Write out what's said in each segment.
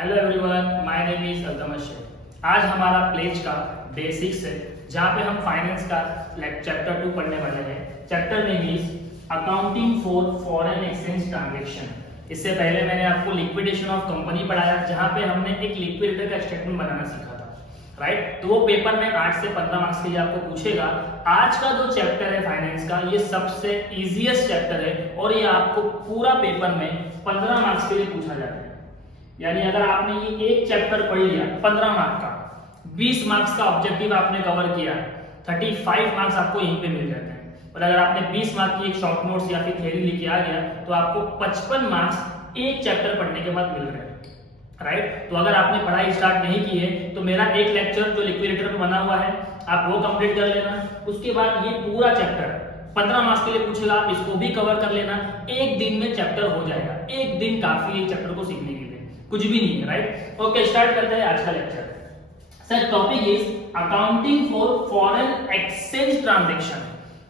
Hello everyone, my name is Altamash Shaikh. आज हमारा pledge का बेसिक्स है, जहाँ पे हम फाइनेंस का चैप्टर 2 पढ़ने वाले हैं। Chapter name is accounting for foreign exchange transaction. इससे पहले मैंने आपको लिक्विडेशन ऑफ कंपनी पढ़ाया, जहाँ पे हमने एक लिक्विडेटर का स्टेटमेंट बनाना सीखा था, राइट। तो वो पेपर में 8 से 15 मार्क्स के लिए आपको पूछेगा। आज का जो चैप्टर है फाइनेंस का, ये सबसे इजीएस्ट चैप्टर है और ये आपको पूरा पेपर में 15 मार्क्स के लिए पूछा जाता है। यानी अगर आपने ये एक चैप्टर पढ़ लिया 15 मार्क्स का, 20 मार्क्स का ऑब्जेक्टिव आपने कवर किया, 35 मार्क्स आपको यहीं पे मिल जाते हैं। और अगर आपने 20 मार्क्स की एक शॉर्ट नोट्स या फिर थ्योरी लेके आ गया तो आपको 55 मार्क्स एक चैप्टर पढ़ने के बाद मिल रहे हैं, राइट। तो अगर आपने पढ़ाई स्टार्ट नहीं की है तो मेरा एक लेक्चर जो लिक्विडेटर पे बना हुआ है आप वो कंप्लीट कर लेना। उसके बाद ये पूरा चैप्टर 15 मार्क्स के लिए पूछेगा, आप इसको भी कवर कर लेना। एक दिन में चैप्टर हो जाएगा, एक दिन काफी है चैप्टर को सीखने के लिए, कुछ भी नहीं है, राइट। ओके, स्टार्ट करते हैं आज का lecture. Sir topic is accounting for foreign exchange transaction.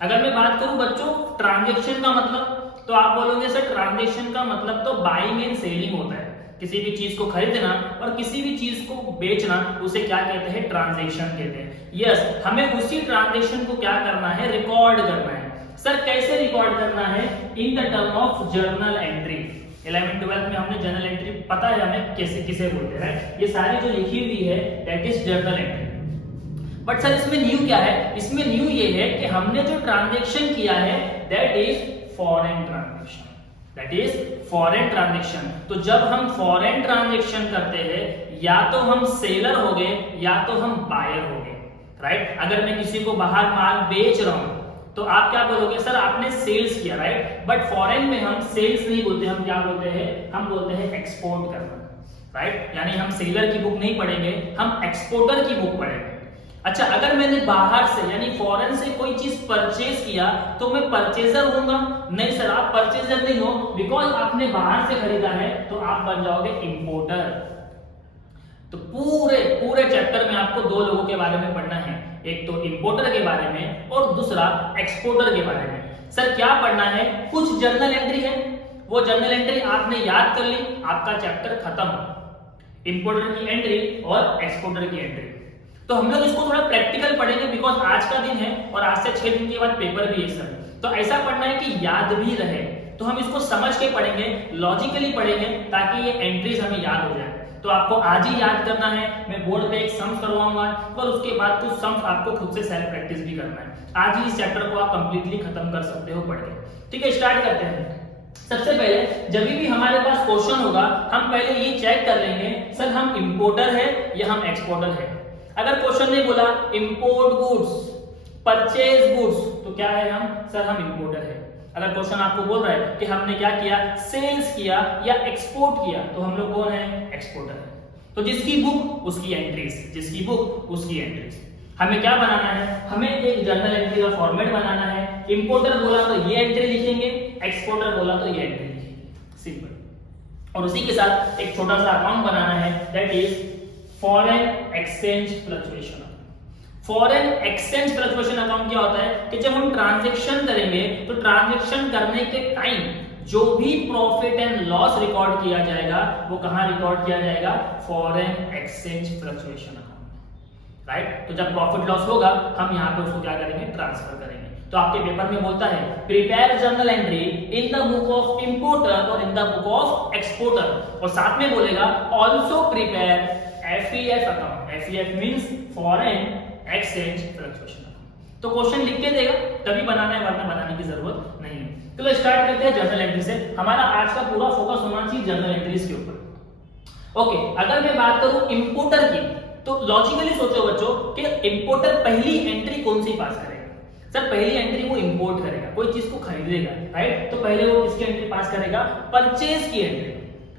अगर मैं बात करूं बच्चों ट्रांजैक्शन का मतलब, तो आप बोलोगे सर ट्रांजैक्शन का मतलब तो बाइंग एंड सेलिंग होता है। किसी भी चीज को खरीदना और किसी भी चीज को बेचना, उसे क्या कहते हैं? ट्रांजैक्शन कहते हैं। यस, हमें उसी ट्रांजैक्शन को क्या करना है? रिकॉर्ड करना है। सर कैसे रिकॉर्ड करना है? In the term of journal entry. 11th-12th में हमने जर्नल एंट्री पता है हमें कैसे किसे बोलते हैं, राइट। ये सारी जो लिखी हुई है that is journal entry. But sir इसमें न्यू क्या है? इसमें न्यू ये है कि हमने जो ट्रांजैक्शन किया है that is foreign transaction, that is foreign transaction. तो जब हम फॉरेन ट्रांजैक्शन करते हैं, या तो हम सेलर हो गए या तो हम बायर हो गए, राइट। अगर मैं किसी को बाहर माल बेच रहा हूं तो आप क्या बोलोगे? सर आपने सेल्स किया, राइट। बट फॉरेन में हम सेल्स नहीं बोलते, हम क्या बोलते हैं? हम बोलते हैं एक्सपोर्ट करना, राइट। यानी हम सेलर की बुक नहीं पढ़ेंगे, हम एक्सपोर्टर की बुक पढ़ेंगे। अच्छा, अगर मैंने बाहर से यानी फॉरेन से कोई चीज परचेज किया तो मैं परचेजर होऊंगा? नहीं सर, आप परचेजर नहीं हो, बिकॉज आपने बाहर से खरीदा है तो आप बन जाओगे इंपोर्टर। तो पूरे चैप्टर में आपको दो लोगों के बारे में पढ़ना है, एक तो इंपोर्टर के बारे में और दूसरा एक्सपोर्टर के बारे में। सर क्या पढ़ना है? कुछ जर्नल एंट्री है, वो जर्नल एंट्री आपने याद कर ली, आपका चैप्टर खत्म। इंपोर्टर की एंट्री और एक्सपोर्टर की एंट्री। तो हम लोग इसको थोड़ा प्रैक्टिकल पढ़ेंगे, बिकॉज आज का दिन है और आज से 6 दिन के बाद पेपर भी है सर। तो ऐसा पढ़ना है कि याद भी रहे, तो हम इसको समझ के पढ़ेंगे, लॉजिकली पढ़ेंगे, ताकि ये एंट्रीज हमें याद हो जाए। तो आपको आज ही याद करना है, मैं बोर्ड पे एक सम्स करवाऊंगा और उसके बाद कुछ सम्स आपको खुद से सेल्फ प्रैक्टिस भी करना है। आज ही इस चैप्टर को आप कंप्लीटली खत्म कर सकते हो पढ़ के। ठीक है, स्टार्ट करते हैं। सबसे पहले जब भी हमारे पास क्वेश्चन होगा, हम पहले ये चेक कर लेंगे सर हम इंपोर्टर है या हम एक्सपोर्टर है। अगर क्वेश्चन ने बोला इंपोर्ट गुड्स, परचेज गुड्स, तो क्या है हम? सर हम इंपोर्टर है। अगर क्वेश्चन आपको बोल रहा है कि हमने क्या किया? सेल्स किया या एक्सपोर्ट किया, तो हम लोग कौन है? एक्सपोर्टर है। तो जिसकी बुक उसकी एंट्रीज, जिसकी बुक उसकी एंट्रीज। हमें क्या बनाना है? हमें एक जर्नल एंट्री का फॉर्मेट बनाना है। इंपोर्टर बोला तो ये एंट्री लिखेंगे, एक्सपोर्टर बोला तो ये एंट्री लिखेंगे, सिंपल। और उसी के साथ एक छोटा सा अकाउंट बनाना है, that is foreign exchange fluctuation. Foreign exchange fluctuation account क्या होता है कि जब हम ट्रांजैक्शन करेंगे तो ट्रांजैक्शन करने के टाइम जो भी प्रॉफिट एंड लॉस रिकॉर्ड किया जाएगा वो कहां रिकॉर्ड किया जाएगा? Foreign exchange fluctuation account, right. तो जब प्रॉफिट लॉस होगा हम यहां पे उसको क्या करेंगे? ट्रांसफर करेंगे। तो आपके पेपर में बोलता है prepare journal entry in the book of importer और in the book of exporter, और साथ में बोलेगा also prepare FEF account. FEF means foreign exchange fluctuation account. तो क्वेश्चन लिख के देगा तभी बनाना है, वरना बनाने की जरूरत नहीं है। तो स्टार्ट करते हैं जर्नल एंट्री से। हमारा आज का पूरा फोकस होना चाहिए जर्नल एंट्रीज के ऊपर। ओके, अगर मैं बात करूं इंपोर्टर की, तो लॉजिकली सोचो बच्चों कि इंपोर्टर पहली एंट्री कौन सी पास करेगा? सर पहली एंट्री वो इंपोर्ट करेगा, कोई चीज को खरीदेगा, राइट। तो पहले वो किसकी एंट्री पास करेगा? परचेज की एंट्री।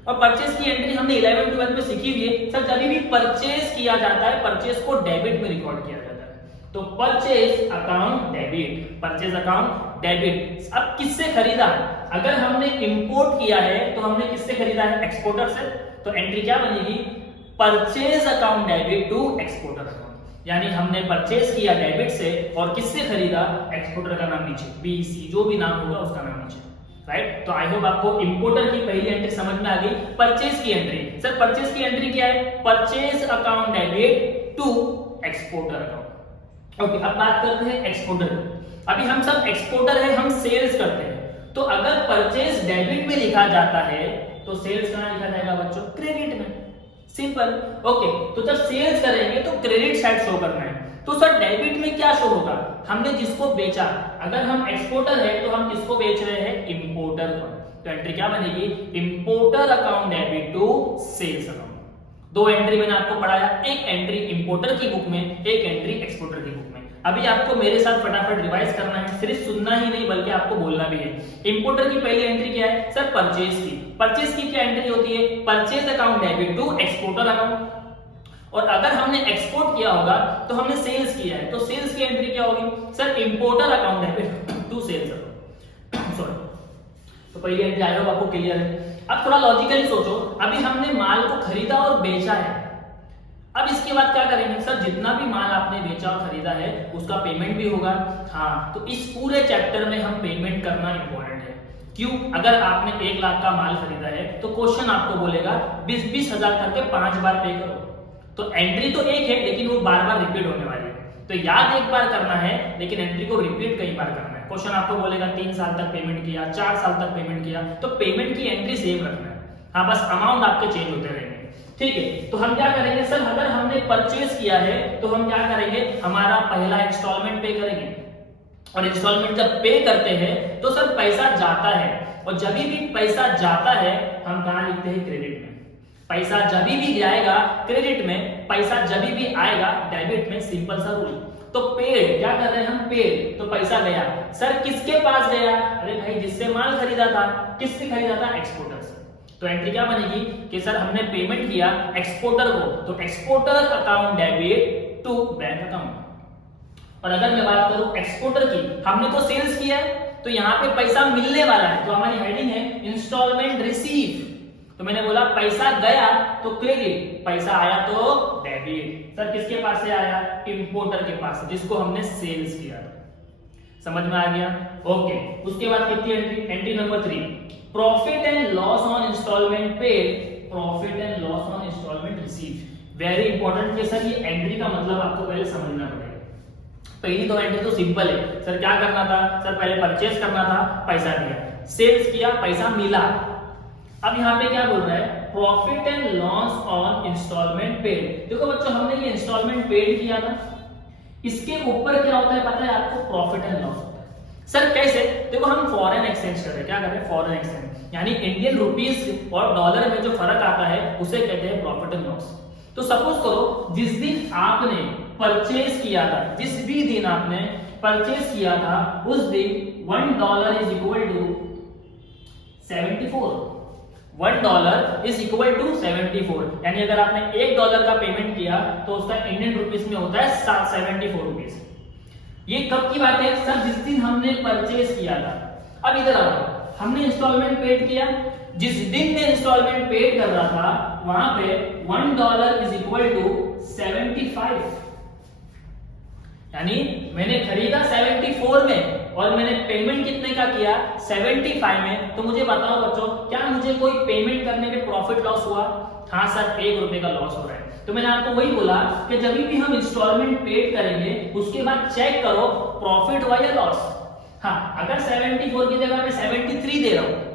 और परचेज की एंट्री हमने 11th-12th में सीखी हुई है। सर जब भी परचेज किया जाता है, परचेज को डेबिट में रिकॉर्ड किया जाता है। तो purchase account debit, purchase account debit. अब किससे खरीदा? अगर हमने इंपोर्ट किया है तो हमने किससे खरीदा है? एक्सपोर्टर से। तो एंट्री क्या बनेगी? Purchase account debit to exporter account. यानी हमने परचेज किया डेबिट से और किससे खरीदा? एक्सपोर्टर का नाम नीचे, BC जो भी नाम होगा उसका नाम नीचे। राइट। तो आई होप आपको इंपोर्टर की पहली एंट्री समझ में आ गई। परचेज की एंट्री, सर परचेज की एंट्री क्या है? Purchase account debit to exporter account. Okay, अब बात करते हैं एक्सपोर्टर। अभी हम सब एक्सपोर्टर है, हम सेल्स करते हैं, तो अगर परचेज डेबिट में लिखा जाता है तो सेल्स कहां लिखा जाएगा बच्चों? क्रेडिट में। सिंपल। ओके, तो जब सेल्स करेंगे तो क्रेडिट साइड शो करना है। तो सर डेबिट में क्या शो होगा? हमने जिसको बेचा, अगर हम एक्सपोर्टर है तो हम किसको बेच रहे हैं? इंपोर्टर को। तो एंट्री क्या बनेगी? Importer account debit to sales account. दो एंट्री मैंने आपको पढ़ाया, एक एंट्री इंपोर्टर की बुक में, एक एंट्री एक्सपोर्टर की बुक में। अभी आपको मेरे साथ फटाफट रिवाइज करना है, सिर्फ सुनना ही नहीं बल्कि आपको बोलना भी है। इंपोर्टर की पहली एंट्री क्या है? सर परचेज की। परचेज की क्या एंट्री होती है? Purchase account debit to exporter account. और अगर हमने एक्सपोर्ट किया होगा तो हमने सेल्स किया है, तो सेल्स की एंट्री क्या होगी? Sir importer account debit to sales account. Sorry, तो पहली एंट्री आई होप आपको क्लियर है। अब थोड़ा लॉजिकली सोचो, अभी हमने माल को खरीदा और बेचा है, अब इसके बाद क्या करेंगे? सर जितना भी माल आपने बेचा और खरीदा है उसका पेमेंट भी होगा। हाँ, तो इस पूरे चैप्टर में हम पेमेंट करना इंपॉर्टेंट है। क्यों? अगर आपने 1 लाख का माल खरीदा है तो क्वेश्चन आपको बोलेगा 20-20 हजार करके 5 बार पे करो। तो एंट्री तो एक है लेकिन वो बार बार रिपीट होने वाली है, तो याद एक बार करना है लेकिन एंट्री को रिपीट कई बार करना है। क्वेश्चन आपको बोलेगा 3 साल तक पेमेंट किया, 4 साल तक पेमेंट किया, तो पेमेंट की एंट्री सेम रखना है। हाँ, बस अमाउंट आपके चेंज होते रहेंगे। ठीक है, तो हम क्या करेंगे? सर अगर हमने परचेज किया है तो हम क्या करेंगे? हमारा पहला इंस्टॉलमेंट पे करेंगे, और इंस्टॉलमेंट जब पे करते हैं तो सर पैसा जाता है, और जब भी पैसा जाता है हम कहां लिखते हैं? क्रेडिट में। पैसा जब भी जाएगा क्रेडिट में, पैसा जब भी आएगा डेबिट में। सिंपल सा रूल। तो पेड क्या कर रहे हैं हम? पेड, तो पैसा गया। सर किसके पास गया? अरे भाई जिससे माल खरीदा था। किससे खरीदा था? एक्सपोर्टर से। तो एंट्री क्या बनेगी कि सर हमने पेमेंट किया एक्सपोर्टर को, तो exporter account debit to bank account. और अगर मैं बात करूं एक्सपोर्टर की, हमने तो सेल्स किया है तो यहाँ पे पैसा मिलने वाला है, तो हमारी हेडिंग है इंस्टॉलमेंट रिसीव। तो मैंने बोला पैसा गया तो क्रेडिट, पैसा आया तो डेबिट। सर किसके पास से आया? इंपोर्टर के पास, जिसको हमने सेल्स किया। समझ में आ गया? ओके, उसके बाद कितनी entry? Entry number 3, profit and loss on instalment paid, profit and loss on instalment receive. Very important है सर, ये एंट्री का मतलब आपको पहले समझना पड़ेगा। पहली दो एंट्री तो सिंपल है। सर क्या करना था? सर पहले परचेज करना था, पैसा दिया, सेल्स किया, पैसा मिला। अब यहाँ पे क्या बोल रहा है? Profit and loss on instalment paid. देखो बच्चों, हमने ये इंस्टॉलमेंट पेड किया था, इसके ऊपर क्या होता है पता है आपको? प्रॉफिट एंड लॉस होता है। सर कैसे? देखो हम फॉरेन एक्सचेंज कर रहे हैं, क्या कर रहे हैं? फॉरेन एक्सचेंज, यानी इंडियन रुपीस और डॉलर में जो फर्क आता है उसे कहते हैं प्रॉफिट एंड लॉस। तो सपोज करो जिस दिन आपने परचेज किया था, जिस भी दिन आपने परचेज किया था उस दिन $1 is equal to 74। $1 is equal to 74, यानी अगर आपने $1 का पेमेंट किया तो उसका इंडियन रुपीस में होता है 74 रुपीस। ये कब की बात है? सर जिस दिन हमने परचेज किया था। अब इधर आओ, हमने इंस्टॉलमेंट पेड किया, जिस दिन में इंस्टॉलमेंट पेड कर रहा था वहां पे $1 इज इक्वल टू 75, यानी मैंने खरीदा 74 में और मैंने पेमेंट कितने का किया? 75 में। तो मुझे बताओ बच्चों, क्या मुझे कोई पेमेंट करने पे प्रॉफिट लॉस हुआ? हाँ सर, ₹1 का लॉस हो रहा है। तो मैंने आपको वही बोला कि जब भी हम इंस्टॉलमेंट पेड करेंगे उसके बाद चेक करो प्रॉफिट हुआ या लॉस। हाँ, अगर 74 की जगह मैं 73 दे रहा हूं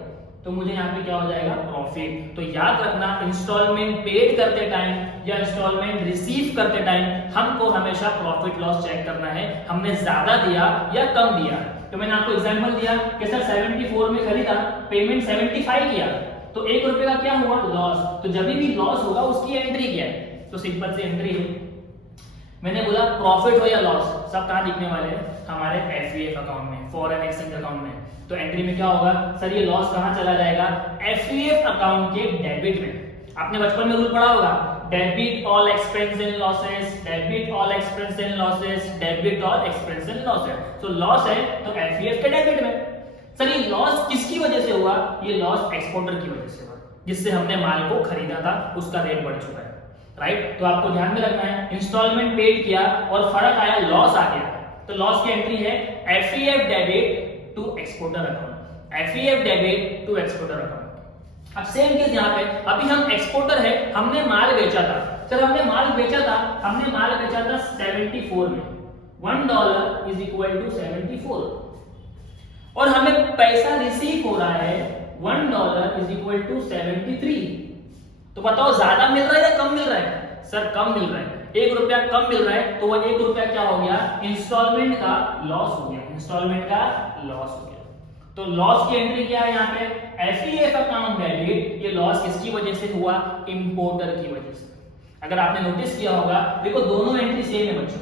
तो मुझे यहाँ पे क्या हो जाएगा? प्रॉफिट। तो याद रखना, इंस्टॉलमेंट पेड करते टाइम या इंस्टॉलमेंट रिसीव करते टाइम हमको हमेशा प्रॉफिट लॉस चेक करना है, हमने ज्यादा दिया या कम दिया। तो मैंने आपको एग्जांपल दिया कि सर 74 में खरीदा, पेमेंट 75 किया, तो ₹1 का क्या हुआ? लॉस। तो जब भी लॉस होगा उसकी एंट्री क्या है? तो सिंपल सी एंट्री है। मैंने बोला प्रॉफिट हो या लॉस, सब कहां लिखने वाले हैं? हमारे FVF अकाउंट में, फॉरेन एक्सचेंज अकाउंट में। तो एंट्री में क्या होगा? सर ये लॉस कहां चला जाएगा? FVF अकाउंट के डेबिट में। आपने बचपन में रूल पढ़ा होगा, debit all expense and losses, debit all expense and losses, debit all expense and losses. तो लॉस है तो FVF के डेबिट में। सर ये लॉस किसकी वजह से हुआ? ये लॉस एक्सपोर्टर की वजह से हुआ, जिससे हमने माल को खरीदा था, उसका रेट बढ़ चुका है। राइट, तो आपको ध्यान में रखना है, इंस्टॉलमेंट पेड किया और फर्क आया, लॉस आ गया, तो लॉस की एंट्री है FVF debit to exporter account. FEF debit to exporter account. अब सेम केस यहाँ पे, अभी हम एक्सपोर्टर है, हमने माल बेचा था, चल हमने माल बेचा था 74 में, $1 इज इक्वल टू 74, और हमें पैसा रिसीव हो रहा है $1 इज इक्वल टू 73। तो बताओ ज्यादा मिल रहा है या कम मिल रहा है? सर कम मिल रहा है, ₹1 कम मिल रहा है, तो वो ₹1 क्या हो गया? इंस्टॉलमेंट का लॉस हो गया, इंस्टॉलमेंट का लॉस हो गया। तो लॉस की एंट्री क्या है यहाँ पे? FEF account debit. ये लॉस किसकी वजह से हुआ? इंपोर्टर की वजह से। अगर आपने नोटिस किया होगा, देखो दोनों एंट्री सेम है बच्चों,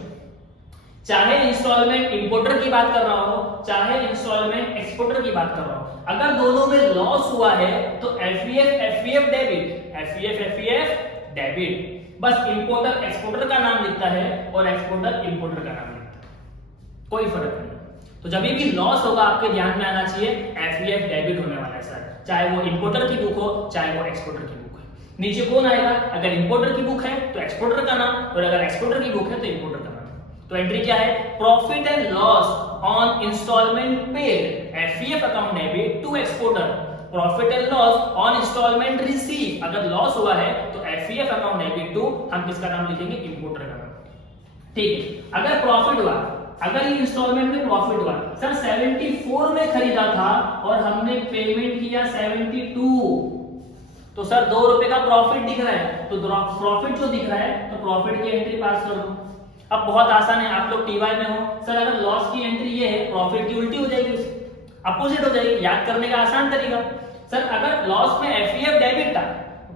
चाहे इंस्टॉलमेंट इंपोर्टर की बात कर रहा हो, चाहे इंस्टॉलमेंट एक्सपोर्टर की बात कर रहा हो, अगर दोनों में लॉस हुआ है तो FEF डेबिट, FEF डेबिट। बस इंपोर्टर एक्सपोर्टर का नाम लिखता है और एक्सपोर्टर इंपोर्टर का नाम लिखता है, कोई फर्क नहीं। तो जब भी लॉस होगा आपके ध्यान में आना चाहिए FEF डेबिट होने वाला है सर, चाहे वो इंपोर्टर की बुक हो चाहे वो एक्सपोर्टर की बुक है। नीचे कौन आएगा? अगर इंपोर्टर की बुक है तो एक्सपोर्टर का नाम, और अगर एक्सपोर्टर की बुक है तो इंपोर्टर का नाम। तो एंट्री क्या है? Profit and loss on instalment paid, FEF account debit to exporter. Profit and loss on instalment receive, अगर लॉस हुआ है तो FEF अकाउंट डेबिट टू, हम किसका नाम लिखेंगे? इंपोर्टर का नाम। ठीक है, अगर प्रॉफिट हुआ, अगर ये इंस्टॉलमेंट में प्रॉफिट हुआ, सर 74 में खरीदा था और हमने पेमेंट किया 72, तो सर ₹2 का प्रॉफिट दिख रहा है, तो प्रॉफिट जो दिख रहा है तो प्रॉफिट की एंट्री पास कर दो। अब बहुत आसान है, आप लोग TY में हो, सर अगर लॉस की एंट्री ये है, प्रॉफिट की उल्टी हो जाएगी, उसकी अपोजिट हो जाएगी, याद करने का आसान तरीका। सर अगर लॉस में FEF डेबिट था,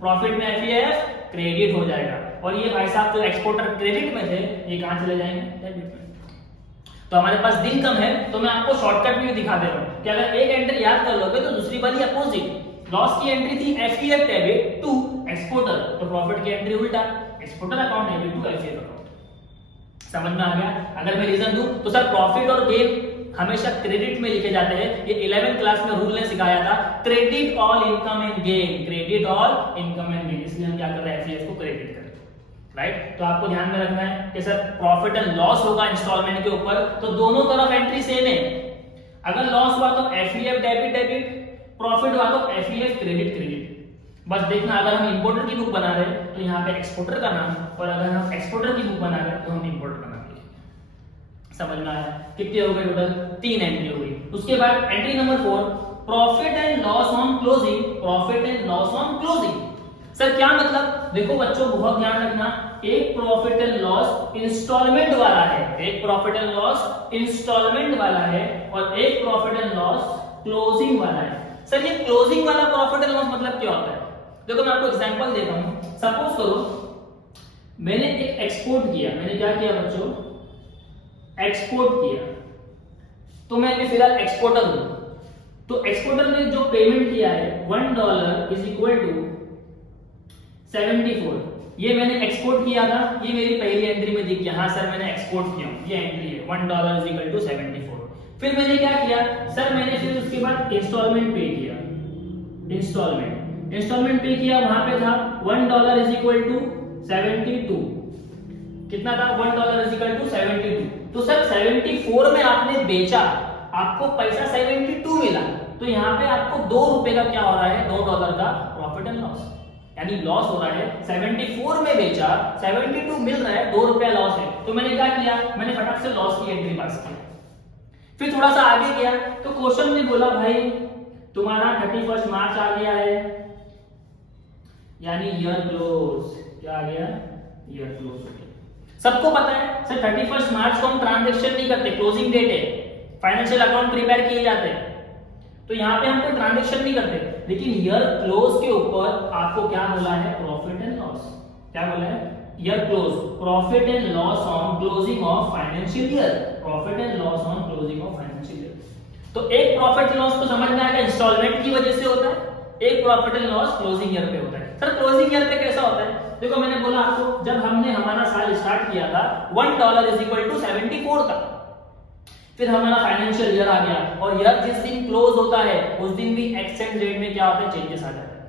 प्रॉफिट में FEF क्रेडिट हो जाएगा, और ये भाई साहब जो एक्सपोर्टर क्रेडिट में थे, ये कहां चले जाएंगे? डेबिट में। तो हमारे पास दिन कम है, तो मैं आपको शॉर्टकट में भी दिखा दे रहा हूं कि अगर एक एंट्री याद कर लोगे तो दूसरी वाली अपोजिट। लॉस की एंट्री थी FEF डेबिट टू एक्सपोर्टर, तो प्रॉफिट की एंट्री उल्टा, exporter account debit to FEF account. समझ में आ गया? अगर मैं रीजन दूं तो सर प्रॉफिट और गेन हमेशा क्रेडिट में लिखे जाते हैं, ये 11th क्लास में रूल ने सिखाया था, credit all income and gain, credit all income and gain, इसलिए हम क्या कर रहे हैं? FEF को क्रेडिट कर, राइट। तो आपको ध्यान में रखना है कि सर प्रॉफिट एंड लॉस होगा इंस्टॉलमेंट के ऊपर, तो दोनों तरफ एंट्री सेम है। अगर लॉस हुआ तो FEF डेबिट, प्रॉफिट हुआ तो FEF क्रेडिट। बस देखना, अगर हम इंपोर्टर की बुक बना रहे हैं तो यहाँ पे एक्सपोर्टर का नाम, और अगर हम एक्सपोर्टर की बुक बना रहे हैं तो हम इंपोर्टर का नाम लिखेंगे। समझ में आया? कितने हो गए टोटल? 3 एंट्री हो गई। उसके बाद entry number 4, profit and loss on closing, profit and loss on closing. Sir क्या मतलब? देखो बच्चों बहुत ध्यान रखना, एक प्रॉफिट एंड लॉस इंस्टॉलमेंट वाला है, एक प्रॉफिट एंड लॉस इंस्टॉलमेंट वाला है, और एक प्रॉफिट एंड लॉस क्लोजिंग वाला है। सर ये क्लोजिंग वाला प्रॉफिट एंड लॉस मतलब क्या होता है? देखो मैं आपको एग्जांपल देता हूं। सपोज करो मैंने एक एक्सपोर्ट किया, मैंने क्या किया बच्चों? एक्सपोर्ट किया, तो मैं अभी फिलहाल एक्सपोर्टर हूं, तो एक्सपोर्टर ने जो पेमेंट किया है $1 इज इक्वल टू 74, ये मैंने एक्सपोर्ट किया था, ये मेरी पहली एंट्री में दिख गया, हाँ सर मैंने एक्सपोर्ट किया, ये एंट्री है $1 इज इक्वल टू 74। फिर मैंने क्या किया सर? मैंने फिर उसके बाद इंस्टॉलमेंट पे किया, इंस्टॉलमेंट पे किया, वहां पे था $1 इज इक्वल टू 72, कितना था? $1 इज इक्वल टू 72। तो सर 74 में आपने बेचा, आपको पैसा 72 मिला, तो यहाँ पे आपको $2 का क्या हो रहा है? $2 का प्रॉफिट एंड लॉस, यानी लॉस हो रहा है। 74 में बेचा, 72 मिल रहा है, $2 लॉस है। तो मैंने क्या किया? मैंने फटाक से लॉस की एंट्री पास की। फिर थोड़ा सा आगे गया तो क्वेश्चन में बोला भाई तुम्हारा 31 मार्च आ गया है, यानी ईयर क्लोज, क्या आ गया? ईयर क्लोज हो गया। सबको पता है सर 31 मार्च को हम ट्रांजैक्शन नहीं करते, क्लोजिंग डेट है, फाइनेंशियल अकाउंट प्रिपेयर किए जाते हैं, तो यहाँ पे हम कोई ट्रांजैक्शन नहीं करते। लेकिन ईयर क्लोज के ऊपर आपको क्या बोला है? Profit and loss. क्या बोला है? Year close, profit and loss on closing of financial year, profit and loss on closing of financial year. तो एक प्रॉफिट लॉस तो समझ में आएगा इंस्टॉलमेंट की वजह से होता है, एक profit and loss closing year पे होता है। सर क्लोजिंग ईयर पे कैसा होता है? देखो मैंने बोला आपको, जब हमने हमारा साल स्टार्ट किया था $1 इज इक्वल टू 74 था, फिर हमारा फाइनेंशियल ईयर आ गया, और ईयर जिस दिन क्लोज होता है उस दिन भी एक्सचेंज रेट में क्या होता है? चेंजेस आ जाता है।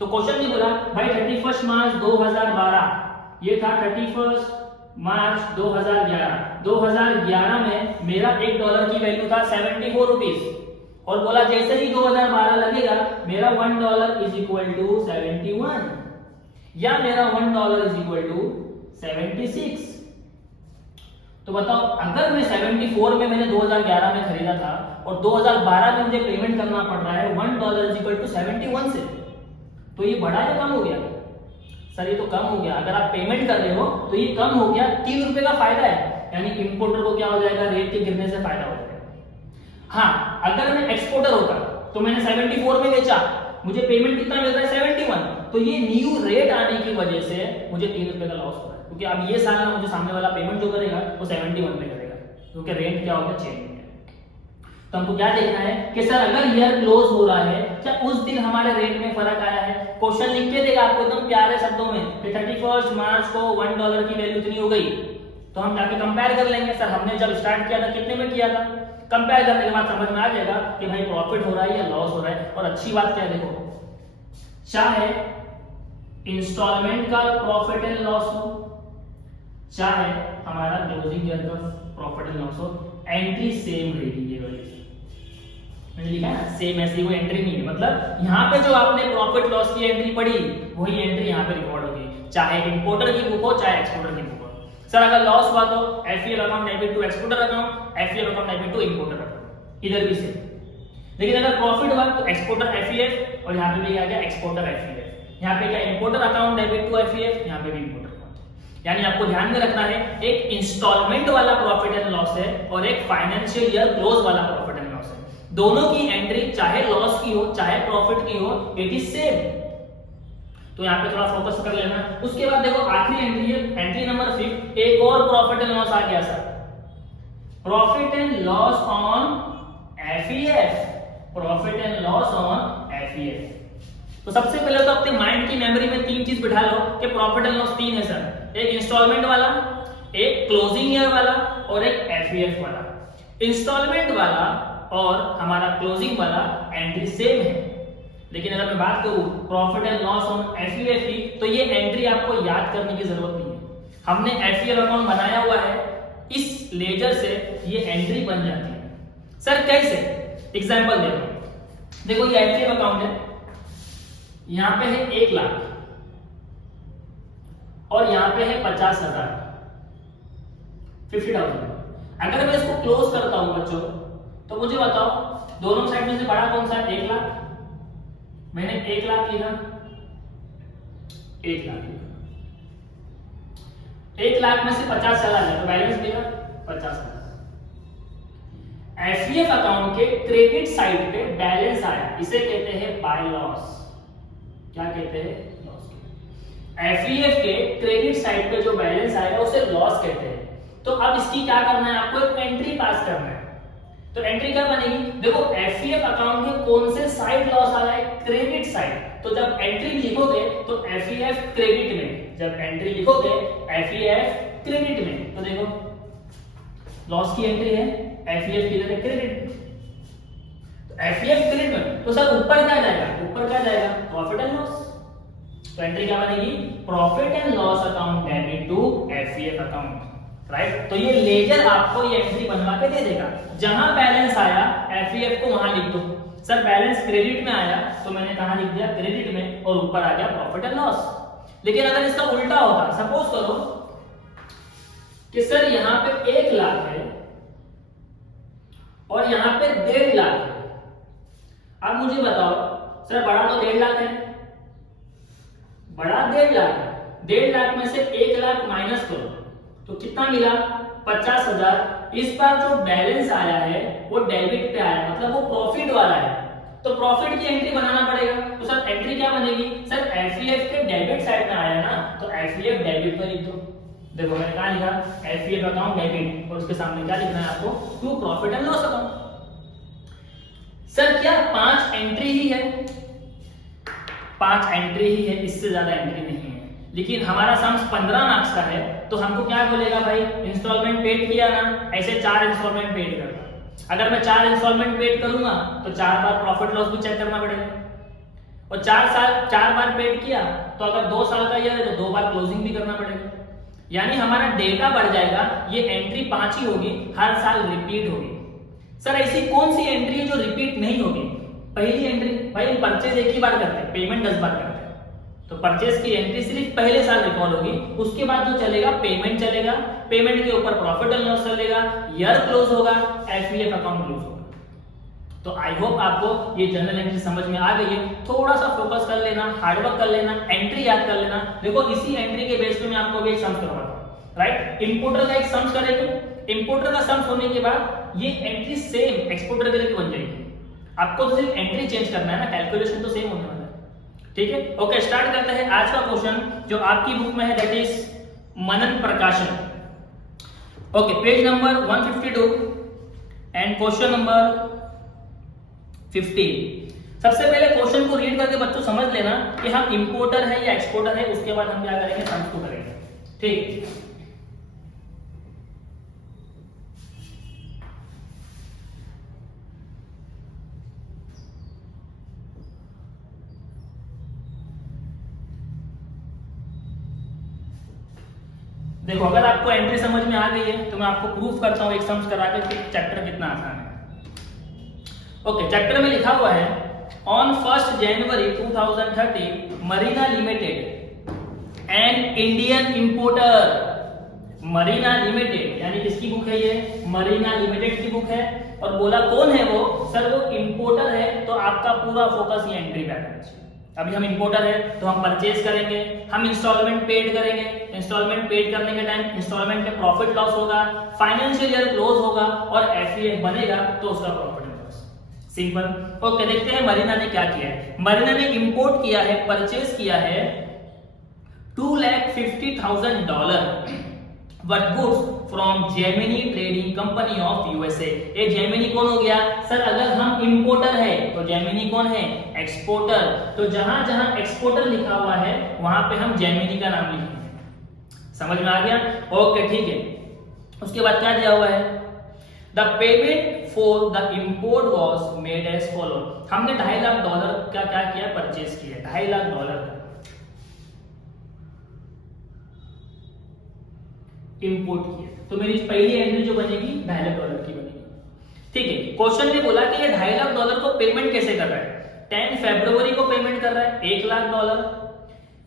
तो क्वेश्चन नहीं बोला भाई 31 मार्च 2012, ये था 31 मार्च 2011 में मेरा $1 की वैल्यू था 74 रुपीस, और बोला जैसे ही 2012 लगेगा मेरा $1 इज इक्वल टू 71 या मेरा $1 इज इक्वल टू 76। तो बताओ अगर मैं 74 में मैंने 2011 में खरीदा था और 2012 में मुझे पेमेंट करना पड़ रहा है $1 इज इक्वल टू 71 से, तो ये बढ़ा या कम हो गया? सर ये तो कम हो गया। अगर आप पेमेंट कर रहे हो तो ये कम हो गया, 3 रुपए का फायदा है, यानी इंपोर्टर को क्या हो जाएगा, रेट के गिरने से फायदा हो जाएगा। हाँ अगर मैं एक्सपोर्टर होता तो मैंने 74 में बेचा, मुझे पेमेंट कितना मिल रहा है 71, तो ये न्यू रेट आने की वजह से मुझे 3 रुपए का लॉस हो रहा है, क्योंकि अब ये साल ना मुझे सामने वाला पेमेंट जो करेगा वो 71 में करेगा, क्योंकि रेट क्या हो गया, चेंज हो गया। तो हमको क्या देखना है कि सर अगर ईयर क्लोज हो रहा है क्या उस दिन हमारे रेट में फर्क आया है? क्वेश्चन लिख के देगा आपको एकदम प्यारे शब्दों में कि 31 मार्च को $1 की वैल्यू इतनी हो गई, तो हम जाके कंपेयर कर लेंगे। सर हमने जब स्टार्ट किया था कितने में किया था? कंपेयर करने के बाद समझ में आ जाएगा कि भाई प्रॉफिट हो रहा है या लॉस हो रहा है। और अच्छी बात क्या है, देखो चाहे इंस्टॉलमेंट का प्रॉफिट एंड लॉस हो, चाहे हमारा क्लोजिंग ईयर का प्रॉफिट एंड लॉस हो, एंट्री सेम रहेगी। ये वाली मैंने लिखा है ना, सेम ऐसी कोई एंट्री नहीं है, मतलब यहाँ पे जो आपने प्रॉफिट लॉस की एंट्री पढ़ी वही एंट्री यहाँ पे रिकॉर्ड होगी, चाहे इंपोर्टर की बुक हो चाहे एक्सपोर्टर की बुक हो। सर अगर लॉस हुआ तो FEF account debit to exporter account, FEF account debit to importer account, इधर भी सेम। लेकिन अगर प्रॉफिट हुआ तो एक्सपोर्टर एफईएफ, और यहाँ पे भी आ गया एक्सपोर्टर एफईएफ। यहाँ पे क्या इंपोर्टर अकाउंट डेबिट टू एफईएफ, यहाँ पे भी इंपोर्टर अकाउंट। यानी आपको ध्यान में रखना है एक इंस्टॉलमेंट वाला प्रॉफिट एंड लॉस है और एक फाइनेंशियल ईयर क्लोज वाला प्रॉफिट एंड लॉस है। दोनों की एंट्री चाहे लॉस की हो चाहे प्रॉफिट की हो, इट इज सेम। तो यहाँ पे थोड़ा फोकस कर लेना। उसके बाद देखो आखिरी एंट्री है, एंट्री नंबर 5, एक और प्रॉफिट एंड लॉस आ गया sir, profit and loss on FEF, profit and loss on FEF. तो सबसे पहले तो अपने माइंड की मेमोरी में 3 चीज बिठा लो कि प्रॉफिट एंड लॉस 3 है सर, एक इंस्टॉलमेंट वाला, एक क्लोजिंग ईयर वाला और एक एफईएफ वाला। इंस्टॉलमेंट वाला और हमारा क्लोजिंग वाला एंट्री सेम है, लेकिन अगर मैं बात करूं प्रॉफिट एंड लॉस ऑन एफईएफ की, तो ये एंट्री आपको याद करने की जरूरत नहीं है। हमने एफईएफ अकाउंट बनाया हुआ है, इस लेजर से ये एंट्री बन जाती है। सर कैसे? एग्जांपल देखो ये एफईएफ अकाउंट है, यहां पे है 1 लाख और यहां पे है 50,000, 50,000। अगर मैं इसको क्लोज करता हूं बच्चों, तो मुझे बताओ दोनों साइड में से बड़ा कौन सा है? 1 लाख। मैंने 1 लाख लिखा, 1 लाख लिखा, 1 लाख में से 50,000 है तो बैलेंस देगा 50,000। एफईएफ अकाउंट के क्रेडिट साइड पे बैलेंस आया, इसे कहते हैं बाय लॉस। क्या कहते हैं? लॉस। एफईएफ के क्रेडिट साइड पे जो बैलेंस आएगा उसे लॉस कहते हैं। तो अब इसकी क्या करना है, आपको एक एंट्री पास करना है। तो एंट्री क्या बनेगी? देखो एफईएफ अकाउंट के कौन से साइड लॉस आ रहा है? Credit side. तो जब एंट्री लिखोगे तो एफईएफ क्रेडिट में, जब एंट्री लिखोगे एफईएफ क्रेडिट में, तो देखो लॉस की एंट्री है, एफईएफ किधर है? क्रेडिट। तो एफईएफ क्रेडिट में, तो सर ऊपर क्या जाएगा? ऊपर क्या जाएगा? Profit and loss. तो एंट्री क्या बनेगी? Profit and loss account debit to FEF account, right. तो ये लेजर आपको ये एंट्री बनवा के दे देगा। जहां बैलेंस आया एफईएफ को वहां लिख दो। सर बैलेंस क्रेडिट में आया तो मैंने कहां लिख दिया? क्रेडिट में, और ऊपर आ गया प्रॉफिट एंड लॉस। लेकिन अगर इसका उल्टा होता, सपोज करो कि सर यहां पे 1 लाख है और यहां पे 1.5 लाख है। अब मुझे बताओ सर बड़ा तो 1.5 लाख है, बड़ा 1.5 लाख है, 1.5 लाख में से 1 लाख माइनस करो तो कितना मिला? 50,000। इस बार जो बैलेंस आया है वो डेबिट पे आया, मतलब वो प्रॉफिट वाला है, तो प्रॉफिट की एंट्री बनाना पड़ेगा। तो सर एंट्री क्या बनेगी? सर एफईएफ के डेबिट साइड में आया ना, तो एफईएफ डेबिट पर लिख दो। देखो मैंने कहा लिखा एफईएफ अकाउंट डेबिट, और उसके सामने क्या लिखना है आपको? To profit and loss account. Sir क्या 5 एंट्री ही है? 5 एंट्री ही है, इससे ज्यादा एंट्री नहीं है। लेकिन हमारा सम्स 15 मार्क्स का है, तो हमको क्या बोलेगा भाई? इंस्टॉलमेंट पेड किया ना, ऐसे 4 इंस्टॉलमेंट पेड करना। अगर मैं 4 इंस्टॉलमेंट पेड करूंगा तो 4 बार प्रॉफिट लॉस भी चेक करना पड़ेगा, और 4 बार पेड किया तो अगर 2 साल का ईयर है तो 2 बार क्लोजिंग भी करना पड़ेगा। यानी हमारा डेटा बढ़ जाएगा, ये एंट्री 5 ही होगी, हर साल रिपीट होगी। सर ऐसी कौन सी एंट्री है जो रिपीट नहीं होगी? पहली एंट्री, भाई हम परचेज एक ही बार करते हैं, पेमेंट 10 बार करते हैं, तो परचेज की एंट्री सिर्फ पहले साल रिकॉर्ड होगी, उसके बाद जो चलेगा पेमेंट चलेगा, पेमेंट के ऊपर प्रॉफिट एंड लॉस चलेगा, ईयर क्लोज होगा, एफईएफ अकाउंट क्लोज होगा। तो आई होप आपको ये जनरल एंट्री समझ में आ गई है। थोड़ा सा फोकस कर लेना, हार्डवर्क कर लेना, एंट्री याद कर लेना। देखो इसी एंट्री के बेस पे मैं आपको एक सम्स करवाता हूं, राइट? इंपोर्टर का एक सम्स करेंगे, इंपोर्टर का सम्स होने के बाद ये एंट्री सेम एक्सपोर्टर के लिए बन जाएगी। आपको तो सिर्फ एंट्री चेंज करना है ना, कैलकुलेशन तो सेम होने वाला है। ठीक है, ओके, स्टार्ट करते हैं आज का क्वेश्चन जो आपकी बुक में है, दैट इज मनन प्रकाशन। Okay, page number 152 and question number 15। सबसे पहले क्वेश्चन को रीड करके बच्चों समझ लेना कि हम इंपोर्टर है या एक्सपोर्टर है, उसके बाद हम क्या करेंगे, सम्स को करेंगे। ठीक, देखो अगर आपको एंट्री समझ में आ गई है तो मैं आपको प्रूफ करता हूं एक सम्स करा के कि चैप्टर कितना आसान है। ओके, चैप्टर में लिखा हुआ है on 1 January 2030 Marina limited an Indian importer. Marina limited यानी किसकी बुक है ये? मरीना लिमिटेड की बुक है। और बोला कौन है वो? सर वो इंपोर्टर है। तो आपका पूरा फोकस ये एंट्री पे आना चाहिए। अभी हम इंपोर्टर है तो हम परचेज करेंगे, हम इंस्टॉलमेंट पेड करेंगे, इंस्टॉलमेंट पेड करने के टाइम इंस्टॉलमेंट में प्रॉफिट लॉस होगा, फाइनेंशियल ईयर क्लोज होगा और एफईएफ बनेगा तो उसका profit and loss. Simple. Okay, देखते हैं मरीना ने क्या किया है। मरीना ने इंपोर्ट किया है, परचेज किया है $250,000 but goods from Gemini trading company of USA. ये जेमिनी कौन हो गया? सर अगर हम इंपोर्टर है तो जेमिनी कौन है? एक्सपोर्टर। तो जहां जहां एक्सपोर्टर लिखा हुआ है वहां पे हम जेमिनी का नाम लिखेंगे। समझ में आ गया? ओके, ठीक है। उसके बाद क्या दिया हुआ है? The payment for the import was made as follow. हमने $2.5 लाख का क्या किया? परचेज किया $2.5 लाख इंपोर्ट किया। तो मेरी पहली एंट्री जो बनेगी $2.5 लाख की बनेगी। ठीक है, क्वेश्चन ने बोला कि ये $2.5 लाख को पेमेंट कैसे कर रहा है? 10 फरवरी को पेमेंट कर रहा है $1 लाख,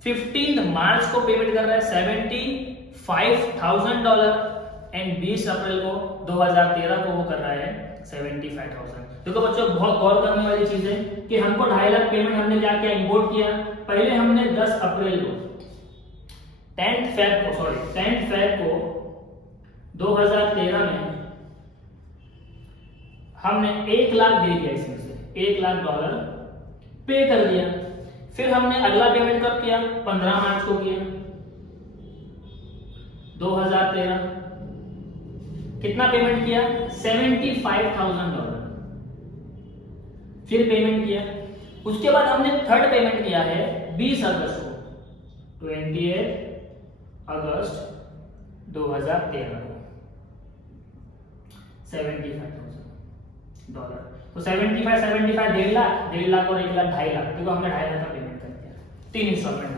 15 मार्च को पेमेंट कर रहा है $75,000 एंड 20 अप्रैल को 2013 को वो कर रहा है 75,000। देखो बच्चों बहुत गौर करने वाली चीज है कि हमको $2.5 लाख पेमेंट हमने क्या किया? इंपोर्ट किया। पहले हमने 10 अप्रैल को 10 फेब को 2013 में हमने $1 लाख दे दिया, इसमें से $1 लाख पे कर दिया। फिर हमने अगला पेमेंट कब किया? 15 मार्च को किया 2013। कितना पेमेंट किया? $75,000 फिर पेमेंट किया। उसके बाद हमने थर्ड पेमेंट किया है 20 अगस्त को, 28 अगस्त 2013 को $75,000। तो 75 1.5 लाख, 1.5 लाख और 1 लाख 2.5 लाख, देखो हमने 2.5 लाख का पेमेंट कर दिया, 3 इंस्टॉलमेंट का।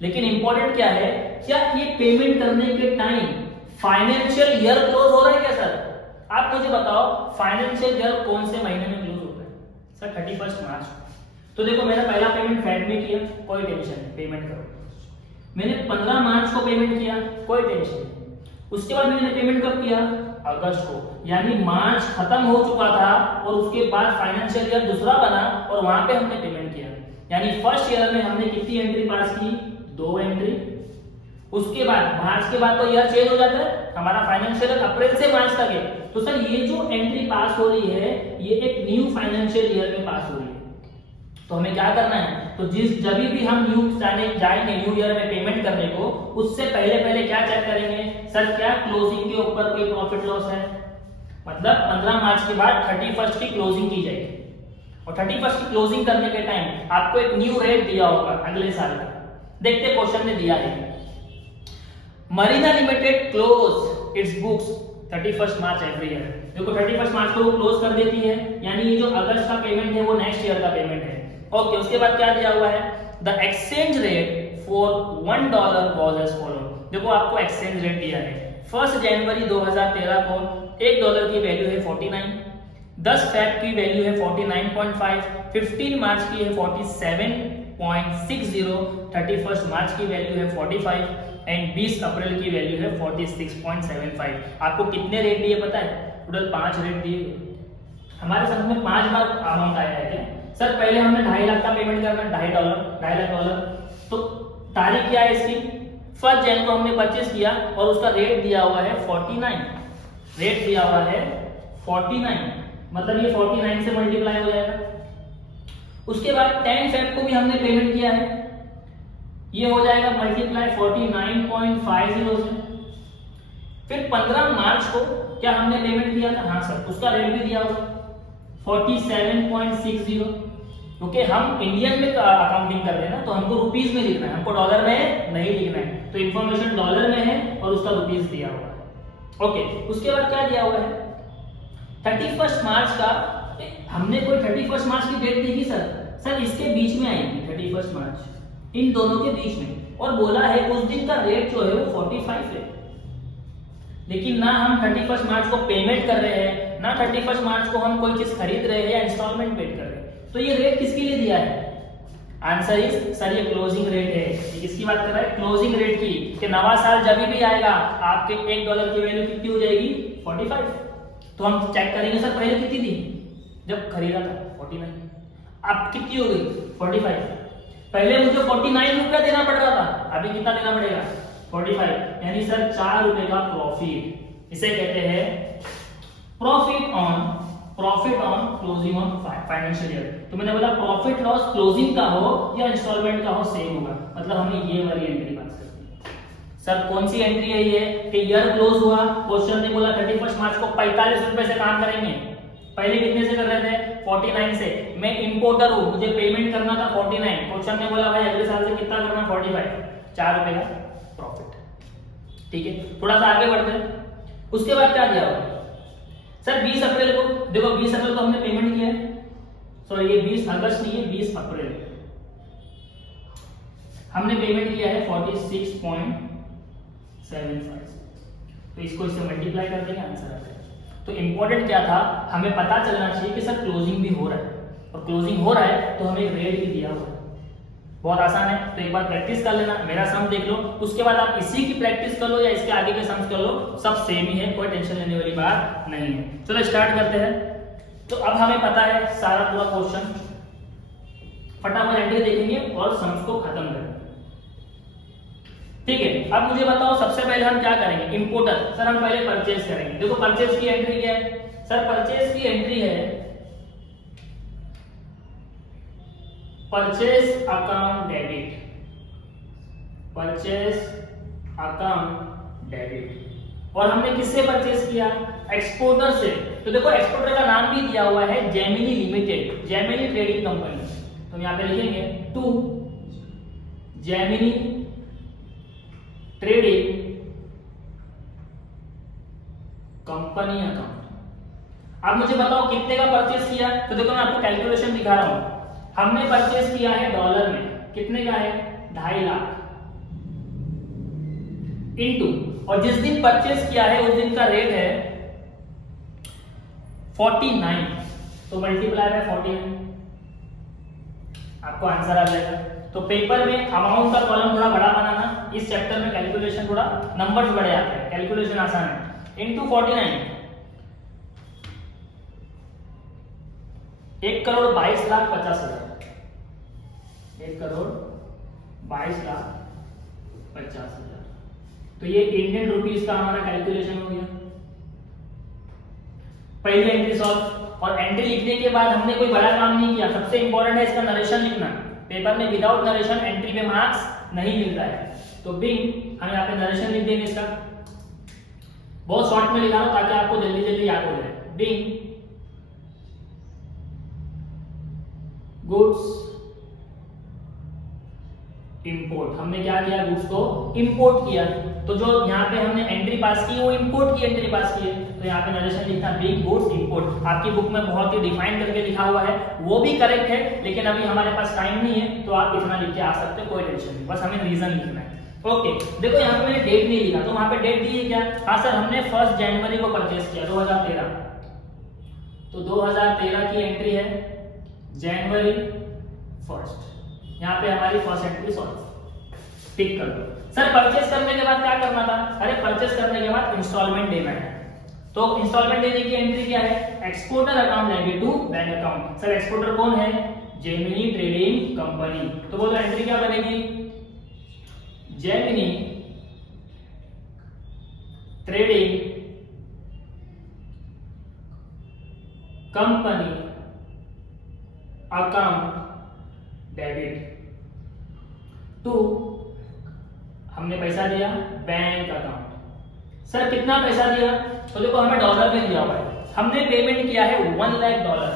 लेकिन इंपॉर्टेंट क्या है, क्या ये पेमेंट करने के टाइम फाइनेंशियल ईयर क्लोज हो रहा है क्या? सर आप मुझे बताओ फाइनेंशियल ईयर कौन से महीने में क्लोज होता है? सर 31 मार्च। तो देखो मेरा पहला पेमेंट फेब में किया, कोई टेंशन नहीं, पेमेंट करो। मैंने 15 मार्च को पेमेंट किया, कोई टेंशन नहीं। उसके बाद मैंने पेमेंट कब किया? अगस्त को, यानी मार्च खत्म हो चुका था और उसके बाद फाइनेंशियल ईयर दूसरा बना और वहां पे हमने पेमेंट किया। यानी फर्स्ट ईयर में हमने कितनी एंट्री पास की? 2 एंट्री। उसके बाद मार्च के बाद तो ईयर चेंज हो जाता है, हमारा फाइनेंशियल ईयर अप्रैल से मार्च तक है। तो सर ये जो एंट्री पास हो रही है ये एक न्यू फाइनेंशियल ईयर में पास हो रही है। तो हमें क्या करना है? तो जब भी हम जाएंगे न्यू ईयर में पेमेंट करने को, उससे पहले क्या चेक करेंगे? सर क्या क्लोजिंग के ऊपर कोई प्रॉफिट लॉस है? मतलब 15 मार्च के बाद 31 की क्लोजिंग की जाएगी और 31 की क्लोजिंग करने के टाइम आपको एक न्यू रेट दिया होगा अगले साल का। देखते क्वेश्चन ने दिया है, Marina limited close it's books 31 March every year. देखो 31 मार्च को वो क्लोज कर देती है, यानी ये जो अगस्त का पेमेंट है वो नेक्स्ट ईयर का पेमेंट है। ओके, उसके बाद क्या दिया हुआ है? The exchange rate for $1 was as follow. देखो आपको एक्सचेंज रेट दिया है 1 जनवरी 2013 को $1 की वैल्यू है 49, 10 फेब की वैल्यू है 49.5, 15 मार्च की है 47.60, 31 मार्च की वैल्यू है 45 एंड 20 अप्रैल की वैल्यू है 46.75। आपको कितने रेट दिए पता है? टोटल 5 रेट दिए। हमारे समझ में 5 बार अमाउंट आया है क्या? सर पहले हमने 2.5 लाख का पेमेंट करना, $2.5 $2.5 तो तारीख क्या है इसकी? 1 जनवरी को हमने परचेस किया और उसका रेट दिया हुआ है 49, रेट दिया हुआ है 49, मतलब ये 49 से मल्टीप्लाई हो जाएगा। उसके बाद 10 फेब को भी हमने पेमेंट किया है, ये हो जाएगा मल्टीप्लाई 49.50 से। फिर 15 मार्च को क्या हमने पेमेंट किया था? हाँ सर, उसका रेट भी दिया हुआ 47.60, क्योंकि हम इंडियन में अकाउंटिंग कर रहे हैं ना, तो हमको रुपीस में लिखना है, हमको डॉलर में नहीं लिखना है, तो इंफॉर्मेशन डॉलर में है और उसका रुपीस दिया हुआ है। ओके, उसके बाद क्या दिया हुआ है? 31 मार्च का हमने कोई 31 मार्च की डेट देखी सर? सर इसके बीच में आएगी 31 मार्च, इन दोनों के बीच में, और बोला है उस दिन का रेट जो है वो 45 है। लेकिन ना हम 31 मार्च को पेमेंट कर रहे हैं, ना 31 मार्च को हम कोई चीज खरीद रहे हैं या इंस्टॉलमेंट पेड कर रहे हैं, तो ये रेट किसके लिए दिया है? आंसर इज सर ये क्लोजिंग रेट है। किसकी बात कर रहा है? क्लोजिंग रेट की, कि नवा साल जब भी आएगा आपके $1 की वैल्यू कितनी हो जाएगी? 45। तो हम चेक करेंगे सर पहले कितनी थी जब खरीदा था? 49। अब कितनी हो गई? 45। पहले मुझे 49 रुपया देना पड़ रहा था, अभी कितना देना पड़ेगा? 45, यानी सर 4 रुपए का प्रॉफिट। इसे कहते हैं profit on closing on financial year. तो मैंने बोला प्रॉफिट लॉस क्लोजिंग का हो या इंस्टॉलमेंट का हो सेम होगा, मतलब हमने ये वाली एंट्री बात करनी है। सर कौन सी एंट्री है ये? कि ईयर क्लोज हुआ, क्वेश्चन ने बोला 31 मार्च को 45 रुपए से काम करेंगे, पहले कितने से कर रहे थे? 49 से। मैं इंपोर्टर हूं, मुझे पेमेंट करना था 49, क्वेश्चन ने बोला भाई अगले साल से कितना करना? 45, 4 रुपए का प्रॉफिट। ठीक है, थोड़ा सा आगे बढ़ते हैं। उसके बाद क्या दिया हुआ सर? 20 अप्रैल को देखो, 20 अप्रैल को हमने पेमेंट किया है, सॉरी ये 20 अगस्त नहीं है, 20 अप्रैल हमने पेमेंट किया है 46.75। तो इसको इससे मल्टीप्लाई कर देंगे, आंसर आ जाएगा। तो इंपॉर्टेंट क्या था, हमें पता चलना चाहिए कि सर क्लोजिंग भी हो रहा है, और क्लोजिंग हो रहा है तो हमें रेट भी दिया हुआ है। बहुत आसान है, तो एक बार प्रैक्टिस कर लेना, मेरा सम देख लो, उसके बाद आप इसी की प्रैक्टिस कर लो या इसके आगे के सम्स कर लो, सब सेम ही है, कोई टेंशन लेने वाली बात नहीं है। चलो स्टार्ट करते हैं। तो अब हमें पता है सारा पूरा क्वेश्चन, फटाफट एंट्री देखेंगे और सम्स को खत्म करेंगे। ठीक है, अब मुझे बताओ सबसे पहले हम क्या करेंगे? इंपोर्टर। सर हम पहले परचेज करेंगे। देखो परचेज की एंट्री क्या है? सर परचेज की एंट्री है purchase account debit, purchase account debit. और हमने किससे परचेज किया? एक्सपोर्टर से। तो देखो एक्सपोर्टर का नाम भी दिया हुआ है Gemini limited, Gemini trading company. तो यहां पे लिखेंगे to Gemini trading company account. अब मुझे बताओ कितने का परचेज किया? तो देखो मैं आपको कैलकुलेशन दिखा रहा हूं। हमने परचेज किया है डॉलर में, कितने का है? 2.5 लाख इनटू, और जिस दिन परचेज किया है उस दिन का रेट है 49, तो मल्टीप्लाई बाय 49, आपको आंसर आ जाएगा। तो पेपर में अमाउंट का कॉलम थोड़ा बड़ा बनाना, इस चैप्टर में कैलकुलेशन थोड़ा नंबर्स बड़े आते हैं, कैलकुलेशन आसान है। इनटू 49, 1,22,50,000, 1,22,50,000। तो ये इंडियन रुपीस का हमारा कैलकुलेशन हो गया। पहली एंट्री सॉल्व, और एंट्री लिखने के बाद हमने कोई बड़ा काम नहीं किया। सबसे इंपॉर्टेंट है इसका नरेशन लिखना। पेपर में विदाउट नरेशन एंट्री पे मार्क्स नहीं मिलता है। तो बिंग हम यहाँ पे नरेशन लिख देंगे इसका, बहुत शॉर्ट में लिखा रहा हूं ताकि आपको जल्दी जल्दी याद हो जाए। बिंग गुड्स इंपोर्ट, हमने क्या किया? गुड्स को इंपोर्ट किया। तो जो यहाँ पे हमने एंट्री पास की वो इंपोर्ट की एंट्री पास की है, तो यहाँ पे नरेशन लिखना बिग गुड्स इंपोर्ट। आपकी बुक में बहुत ही डिफाइन करके लिखा हुआ है, वो भी करेक्ट है, लेकिन अभी हमारे पास टाइम नहीं है तो आप इतना लिख के आ सकते हो, कोई टेंशन नहीं, बस हमें रीजन लिखना है। ओके, देखो यहाँ पे मैंने डेट नहीं लिखा, तो वहां पे डेट दी है क्या? हाँ सर, हमने 1 जनवरी को परचेस किया 2013। तो 2013 की एंट्री है जनवरी 1। यहाँ पे हमारी फर्स्ट एंट्री सॉल्व, टिक कर दो। सर परचेस करने के बाद क्या करना था? अरे परचेस करने के बाद इंस्टॉलमेंट देना है, तो इंस्टॉलमेंट देने की एंट्री क्या है? Exporter account debit to bank account. Sir exporter कौन है? Gemini trading company. तो बोलो एंट्री क्या बनेगी? Gemini trading company account debit to, हमने पैसा दिया बैंक अकाउंट। सर कितना पैसा दिया? तो देखो हमें डॉलर में दिया हुआ है, हमने पेमेंट किया है $1 लाख।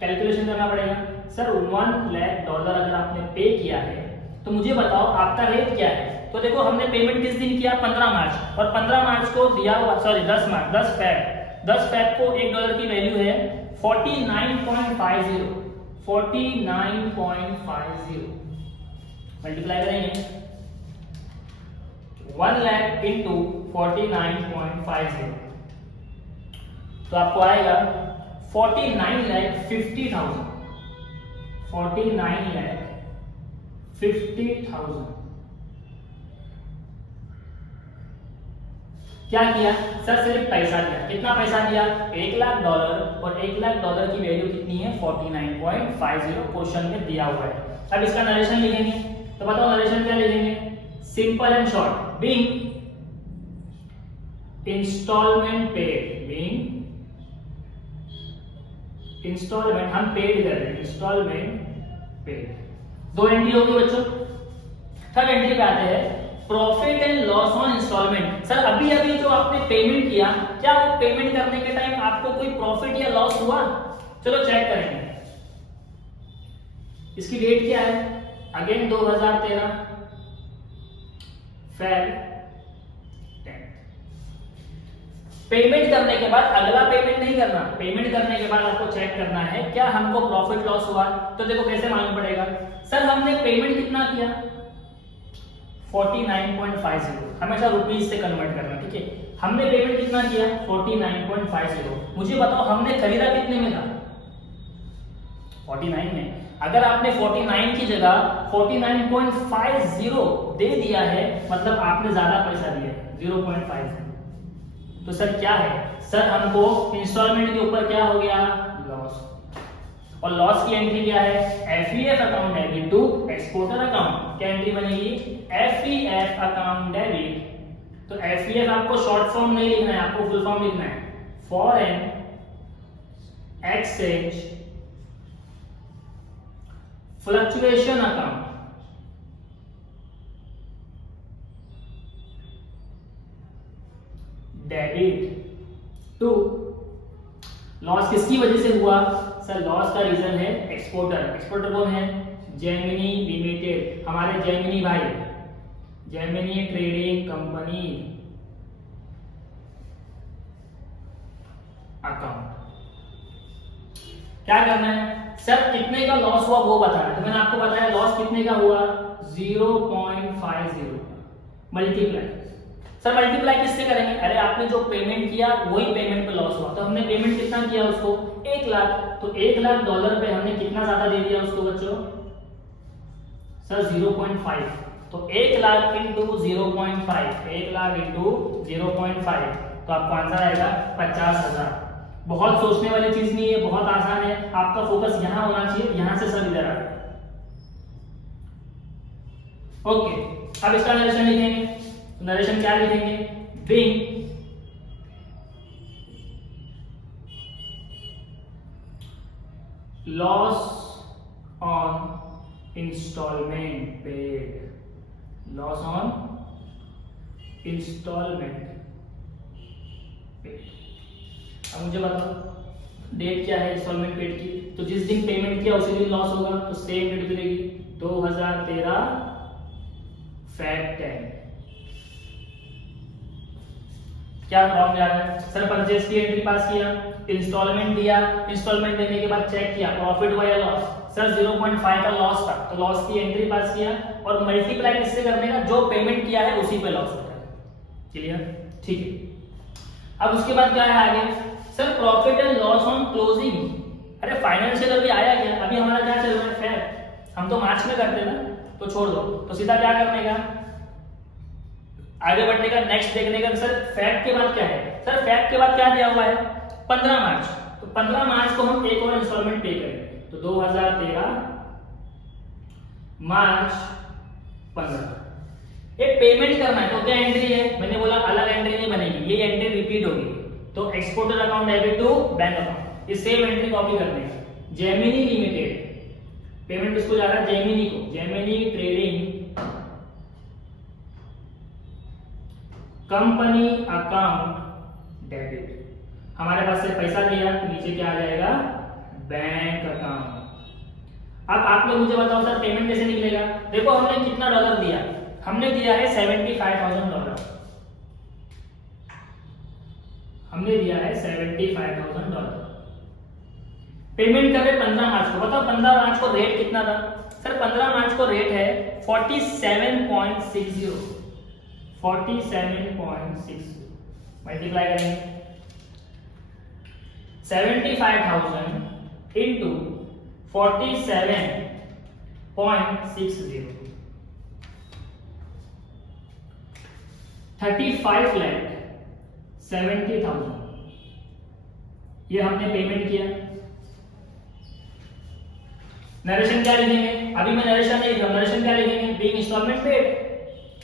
कैलकुलेशन करना पड़ेगा। सर $1 लाख अगर आपने पे किया है तो मुझे बताओ आपका रेट क्या है? तो देखो हमने पेमेंट किस दिन किया? 15 मार्च, और 15 मार्च को दिया हुआ, सॉरी 10 मार्च, 10 फेब को $1 की वैल्यू है 49.50, 49.50 मल्टीप्लाई करेंगे 1 लाख इंटू 49.50, तो आपको आएगा 49,50,000, 49,50,000। क्या किया? सर सिर्फ पैसा दिया। कितना पैसा दिया? $1 लाख, और $1 लाख की वैल्यू कितनी है? 49.50 क्वेश्चन में दिया हुआ है। अब इसका नरेशन लिखेंगे, तो बताओ नरेशन क्या लिखेंगे? Simple and short, being instalment paid, being instalment हम पेड कर रहे हैं, इंस्टॉलमेंट पेड। 2 एंट्री होगी बच्चों। थर्ड एंट्री पे आते हैं, profit and loss on instalment. Sir अभी अभी जो आपने पेमेंट किया, क्या वो पेमेंट करने के टाइम आपको कोई प्रॉफिट या लॉस हुआ? चलो चेक करेंगे। इसकी डेट क्या है? Again 2013 Feb 10। पेमेंट करने के बाद अगला पेमेंट नहीं करना, पेमेंट करने के बाद आपको चेक करना है क्या हमको प्रॉफिट लॉस हुआ। तो देखो कैसे मालूम पड़ेगा? सर हमने पेमेंट कितना किया? 49.50, हमेशा रुपीज से कन्वर्ट करना, ठीक है। हमने पेमेंट कितना किया? 49.50। मुझे बताओ हमने खरीदा कितने में था? 49 में। अगर आपने 49 की जगह 49.50 दे दिया है, मतलब आपने ज्यादा पैसा दिया है, 0.50। तो सर क्या है? सर हमको इंस्टॉलमेंट के ऊपर क्या हो गया? लॉस। और लॉस की एंट्री क्या है? FEF account debit to exporter account. क्या एंट्री बनेगी? FEF account debit. तो FEF आपको शॉर्ट फॉर्म नहीं लिखना है, आपको फुल फॉर्म लिखना है, foreign exchange fluctuation account debit to. Loss किसकी वजह से हुआ? सर लॉस का रीजन है एक्सपोर्टर। एक्सपोर्टर कौन है? जेमिनी लिमिटेड, हमारे जेमिनी भाई, जेमिनी ट्रेडिंग कंपनी अकाउंट। क्या करना है? सर कितने का लॉस हुआ वो बताना। तो मैंने आपको बताया लॉस कितने का हुआ? 0.50 मल्टीप्लाई। सर मल्टीप्लाई किससे करेंगे? अरे आपने जो पेमेंट किया वही पेमेंट पे लॉस हुआ, तो हमने पेमेंट कितना किया उसको? 1 लाख। तो $1 लाख पे हमने कितना ज्यादा दे दिया उसको बच्चों? सर 0.5। तो 1 लाख इंटू 0.5, 1 लाख इंटू 0.5, तो आपको आंसर आएगा 50,000। बहुत सोचने वाली चीज नहीं है, बहुत आसान है। आपका फोकस यहां होना चाहिए, यहां से सब इधर आ। ओके, अब इसका नरेशन लिखेंगे। नरेशन क्या लिखेंगे? Being loss on instalment paid, loss on instalment paid. अब मुझे बताओ डेट क्या है इंस्टॉलमेंट पेड की? तो जिस दिन पेमेंट किया उसी दिन लॉस होगा, तो सेम डेट मिलेगी 2013 फेब 10। क्या प्रॉब्लम जा रहा है? सर परचेज की एंट्री पास किया, इंस्टॉलमेंट दिया, इंस्टॉलमेंट देने के बाद चेक किया प्रॉफिट हुआ या लॉस। सर 0.5 का लॉस था, तो लॉस की एंट्री पास किया, और मल्टीप्लाई किससे करने का? जो पेमेंट किया है उसी पे लॉस होता है। क्लियर? ठीक है। अब उसके बाद क्या है आगे? Sir profit and loss on closing, अरे फाइनेंशियल अभी आया क्या, अभी हमारा क्या चल रहा है फेब, हम तो मार्च में करते हैं ना, तो छोड़ दो, तो सीधा क्या करने का, आगे बढ़ने का, नेक्स्ट देखने का। सर फेब के बाद क्या है, सर फेब के बाद क्या दिया हुआ है 15 मार्च, तो 15 मार्च को हम एक और इंस्टॉलमेंट पे करेंगे, तो 2013 मार्च 15 एक पेमेंट करना है, तो क्या एंट्री है, मैंने बोला अलग एंट्री नहीं बनेगी, ये एंट्री रिपीट होगी, तो exporter account debit to bank account, इस सेम एंट्री कॉपी करने का। जेमिनी लिमिटेड पेमेंट किसको जा रहा है, जेमिनी को, Gemini trading company account debit, हमारे पास से पैसा लिया तो नीचे क्या आ जाएगा बैंक अकाउंट। अब आप लोग मुझे बताओ सर पेमेंट कैसे निकलेगा, देखो हमने कितना डॉलर दिया, हमने दिया है $75,000, हमने दिया है $75,000, पेमेंट कर रहे 15 मार्च को, बताओ 15 मार्च को रेट कितना था, सर 15 मार्च को रेट है 47.60, 47.60 मल्टीप्लाई करेंगे 75,000 इंटू 47.60, 35,70,000 ये हमने पेमेंट किया। नरेशन क्या लिखेंगे, अभी मैं नरेशन नहीं लिखूंगा, नरेशन क्या लिखेंगे, बीइंग इंस्टॉलमेंट पेड,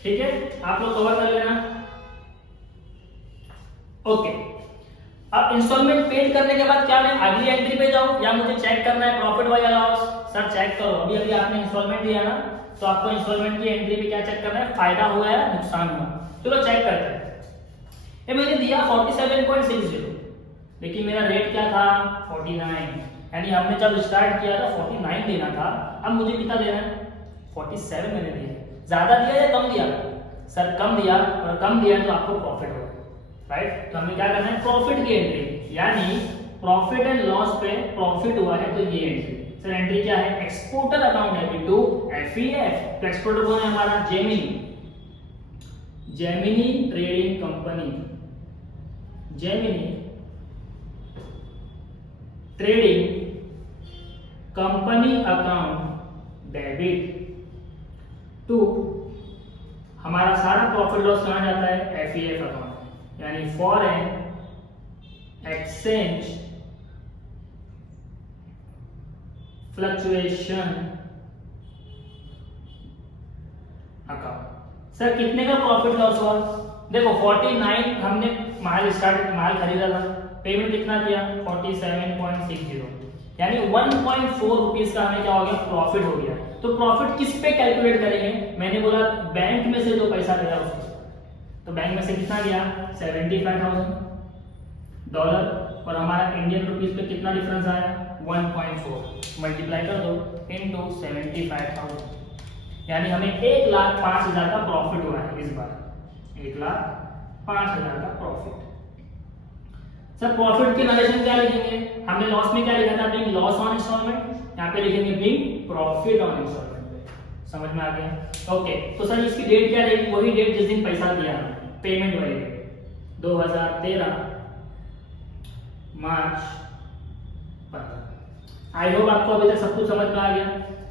ठीक है, आप लोग कवर कर लेना। ओके, अब इंस्टॉलमेंट पेड करने के बाद क्या मैं अगली एंट्री पे जाऊं या मुझे चेक करना है प्रॉफिट वाला लॉस, सर चेक करो, अभी अभी आपने इंस्टॉलमेंट दिया ना, तो आपको इंस्टॉलमेंट की एंट्री पे क्या चेक करना है, फायदा हुआ है नुकसान हुआ, चलो चेक करते हैं। ये मैंने दिया 47.60, लेकिन मेरा रेट क्या था 49, यानी हमने जब स्टार्ट किया था 49 देना था, अब मुझे कितना देना है 47 मैंने दिया, ज्यादा दिया या कम दिया, सर कम दिया, और कम दिया तो आपको प्रॉफिट होगा, राइट, तो हमें क्या करना है प्रॉफिट की एंट्री, यानी प्रॉफिट एंड लॉस पे प्रॉफिट हुआ है तो ये एंट्री, सर एंट्री क्या है exporter account debit to FEF, तो एक्सपोर्टर कौन है हमारा Gemini, Gemini trading company, Gemini trading company account debit to, हमारा सारा प्रॉफिट लॉस कहां जाता है एफईएफ अकाउंट, यानी foreign exchange fluctuation account. Sir कितने का प्रॉफिट लॉस हुआ, देखो 49 हमने माल खरीदा था, पेमेंट कितना किया 47.60, यानी 1.4 रुपीज का हमें क्या हो गया प्रॉफिट हो गया। तो प्रॉफिट किस पे कैलकुलेट करेंगे, मैंने बोला बैंक में से जो पैसा गया उसको, तो बैंक में से कितना गया $75,000 और हमारा इंडियन रुपीस पे कितना डिफरेंस आया 1.4, मल्टीप्लाई कर दो इनटू 75,000, यानी हमें 1,05,000 का प्रॉफिट हुआ है इस बार, 1,05,000 का प्रॉफिट। सर प्रॉफिट की नरेशन क्या लिखेंगे, हमने लॉस में क्या लिखा था बीइंग लॉस ऑन इंस्टॉलमेंट, यहाँ पे लिखेंगे बीइंग प्रॉफिट ऑन इंस्टॉलमेंट, समझ में आ गया। ओके, तो सर इसकी डेट क्या रहेगी, वही डेट जिस दिन पैसा दिया पेमेंट वाली डेट 2013 मार्च 15। आई होप आपको अभी तक सब कुछ समझ में आ गया।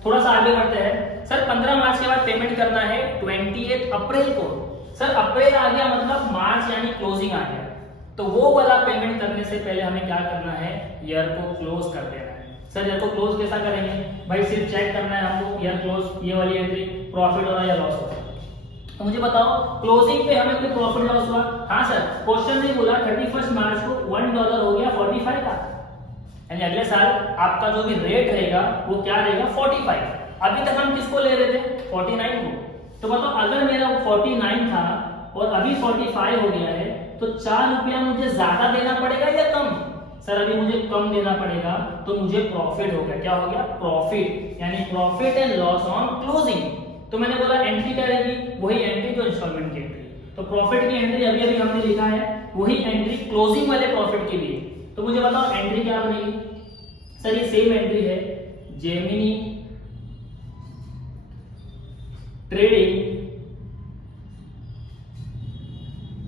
थोड़ा सा आगे बढ़ते हैं, सर 15 मार्च के बाद पेमेंट करना है 28 अप्रैल को, सर अप्रैल आ गया मतलब मार्च यानी क्लोजिंग आ गया, तो वो वाला पेमेंट करने से पहले हमें क्या करना है ईयर को क्लोज कर देना है। सर ईयर को क्लोज कैसा करेंगे भाई, सिर्फ चेक करना है हमको ईयर क्लोज, ये वाली एंट्री प्रॉफिट हो रहा है या लॉस हो रहा है, तो मुझे बताओ क्लोजिंग पे हमें कोई प्रॉफिट लॉस हुआ, हाँ सर क्वेश्चन ने बोला 31 मार्च को $1 हो गया 45 का, यानी अगले साल आपका जो भी रेट रहेगा वो क्या रहेगा 45, अभी तक हम किसको ले रहे थे 49 को, तो बताओ अगर मेरा 49 था और अभी 45 हो गया है तो 4 रुपया मुझे ज्यादा देना पड़ेगा या कम, सर अभी मुझे कम देना पड़ेगा, तो मुझे प्रॉफिट हो गया, क्या हो गया प्रॉफिट, यानी profit and loss on closing. तो मैंने बोला एंट्री क्या रहेगी, वही एंट्री जो इंस्टॉलमेंट की एंट्री, तो प्रॉफिट की एंट्री अभी अभी हमने लिखा है, वही एंट्री क्लोजिंग वाले प्रॉफिट के लिए, तो मुझे बताओ एंट्री क्या बनेगी, सर ये सेम एंट्री है Gemini trading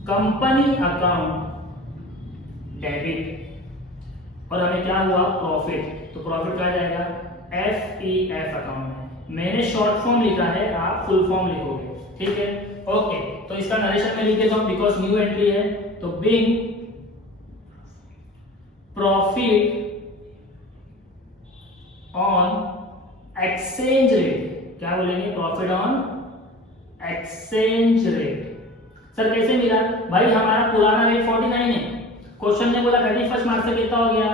company account debit और हमें क्या हुआ प्रॉफिट, तो प्रॉफिट कहा जाएगा FEF अकाउंट में। मैंने शॉर्ट फॉर्म लिखा है, आप फुल फॉर्म लिखोगे, ठीक है। ओके, तो इसका नरेशन में लिख देता हूं बिकॉज न्यू एंट्री है, तो being profit on exchange rate, क्या बोलेंगे, profit on exchange rate. Sir कैसे मिला भाई, हमारा पुराना रेट 49 है, क्वेश्चन ने बोला 31 मार्च से कितना हो गया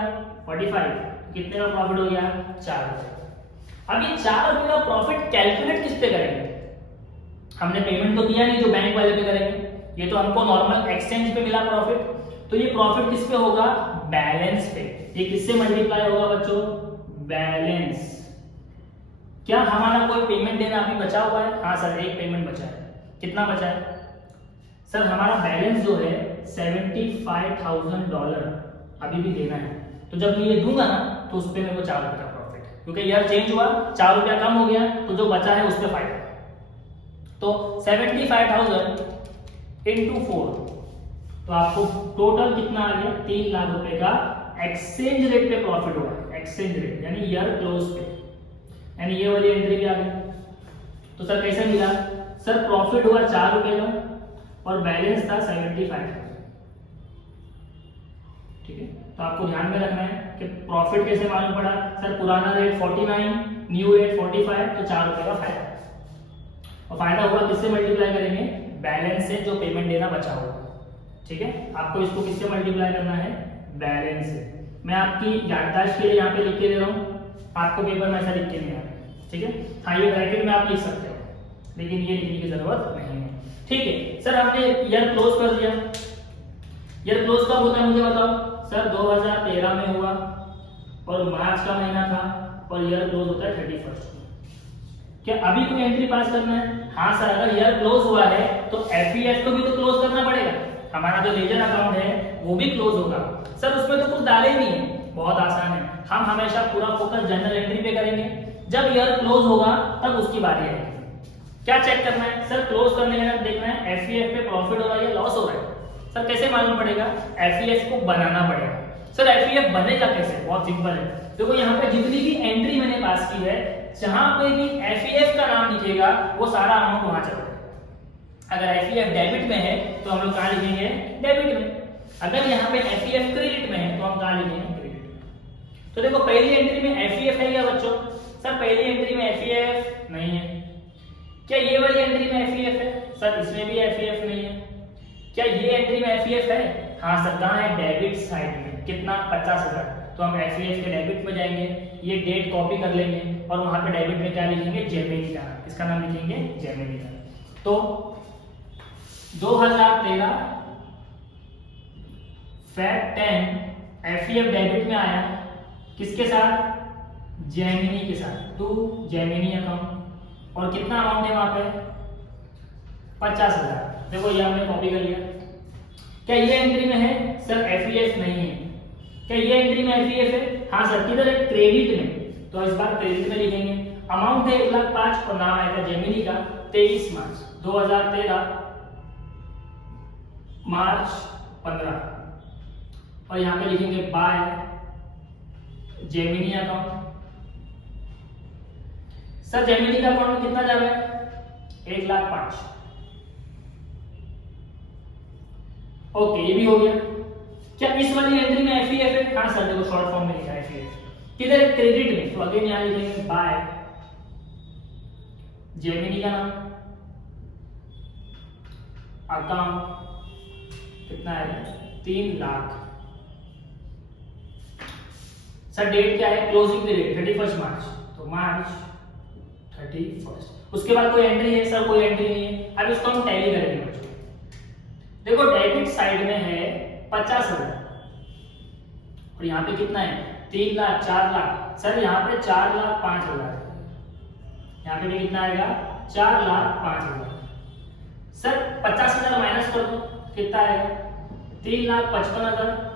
45, कितने का प्रॉफिट हो गया 4 रुपए। अब ये 4 रुपए का प्रॉफिट कैलकुलेट किस पे करेंगे, हमने पेमेंट तो किया नहीं जो बैंक वाले पे करेंगे, ये तो हमको नॉर्मल एक्सचेंज पे मिला प्रॉफिट, तो ये प्रॉफिट किस पे होगा, बैलेंस पे। ये किससे मल्टीप्लाई होगा बच्चों, बैलेंस। क्या हमारा कोई पेमेंट देना अभी बचा हुआ है, हाँ सर एक पेमेंट बचा है, कितना बचा है सर, हमारा बैलेंस जो है $75,000 अभी भी देना है, तो जब मैं ये दूंगा ना तो उस पे मेरे को 4 रुपए का प्रॉफिट, क्योंकि यार चेंज हुआ 4 रुपया कम हो गया, तो जो बचा है उस पे फायदा। तो 75,000 इंटू 4, तो आपको टोटल कितना आ गया 3 लाख रुपए का एक्सचेंज रेट पे प्रॉफिट हुआ, एक्सचेंज रेट यानी ईयर क्लोज पे, यानी ये वाली एंट्री भी आ गई। तो सर कैसे मिला, सर प्रॉफिट हुआ 4 रुपए का और बैलेंस था 75,000, ठीक है। तो आपको ध्यान में रखना है कि प्रॉफिट कैसे मालूम पड़ा, सर पुराना रेट 49, न्यू रेट 45, तो 4 रुपए का फायदा, और फायदा हुआ किससे मल्टीप्लाई करेंगे, बैलेंस से, जो पेमेंट देना बचा हुआ, ठीक है। आपको इसको किससे मल्टीप्लाई करना है, बैलेंस से। मैं आपकी याददाश्त के लिए यहाँ पे लिख के दे रहा हूँ, आपको पेपर में ऐसा लिख के नहीं आना, ठीक है। हाँ ये ब्रैकेट में आप लिख सकते हो, लेकिन ये लिखने की जरूरत नहीं है, ठीक है। सर आपने ईयर क्लोज कर दिया, ईयर क्लोज कब होता है मुझे बताओ, सर 2013 में हुआ और मार्च का महीना था, और ईयर क्लोज होता है 31। क्या अभी कोई एंट्री पास करना है, हाँ सर अगर ईयर क्लोज हुआ है तो FEF को भी तो क्लोज करना पड़ेगा, हमारा जो लेजर अकाउंट है वो भी क्लोज होगा। सर उसमें तो कुछ डाले ही नहीं है, बहुत आसान है, हम हमेशा पूरा फोकस जनरल एंट्री पे करेंगे, जब ईयर क्लोज होगा तब उसकी बारी आएगी। क्या चेक करना है, सर क्लोज करने के बाद देखना है FEF पे प्रॉफिट हो रहा है या लॉस हो रहा है। सर कैसे मालूम पड़ेगा, FEF को बनाना पड़ेगा। सर FEF बनेगा कैसे, बहुत सिंपल है, देखो यहाँ पे जितनी भी एंट्री मैंने पास की है, जहां पे भी FEF का नाम लिखेगा वो सारा अमाउंट वहां चला जाएगा। अगर FEF डेबिट में है तो हम लोग कहाँ लिखेंगे, डेबिट में। अगर यहाँ पे FEF क्रेडिट में है तो हम कहाँ लिखेंगे, क्रेडिट में। तो देखो पहली एंट्री में FEF है क्या बच्चों, सर पहली एंट्री में FEF नहीं है। क्या ये वाली एंट्री में FEF है, सर इसमें भी FEF नहीं है। क्या ये एंट्री में FEF है, हाँ सर कहाँ है, डेबिट साइड में, कितना 50,000, तो हम FEF के डेबिट में जाएंगे, ये डेट कॉपी कर लेंगे और वहां पे डेबिट में क्या लिखेंगे, जेमिनी का, इसका नाम लिखेंगे जेमिनी का। तो 2013 फैक्ट 10 FEF डेबिट में आया, किसके साथ, जेमिनी के साथ, टू जेमिनी अकाउंट, और कितना अमाउंट है वहां पे 50,000। देखो ये हमने कॉपी कर लिया। क्या ये एंट्री में है, सर FEF नहीं है। क्या ये एंट्री में FEF है, हाँ सर किधर है, क्रेडिट में, तो इस बार क्रेडिट में लिखेंगे। अमाउंट है 1,05,000 और नाम आएगा जेमिनी का, 23 मार्च 2013 मार्च 15, और यहाँ पे लिखेंगे by Gemini account. Sir Gemini का अकाउंट में कितना जा रहा है, 1,05,000। ओके ये भी हो गया। क्या इस वाली एंट्री में FEF है, हाँ सर देखो शॉर्ट फॉर्म में लिखा है FEF, किधर है, क्रेडिट में, तो अगेन यहाँ लिखेंगे बाय जेमिनी का नाम, अकाउंट कितना है 3 लाख। सर डेट क्या है, क्लोजिंग पीरियड 31 मार्च, तो मार्च 31। उसके बाद कोई एंट्री है, सर कोई एंट्री नहीं है। अब इसको हम टैली करेंगे बच्चों। देखो डेबिट साइड में है 50,000 और यहाँ पे कितना है 3 लाख 4 लाख, सर यहाँ पे 4,05,000, यहाँ पे भी कितना आएगा 4,05,000। सर 50,000 माइनस कर दो, कितना आएगा 3,55,000।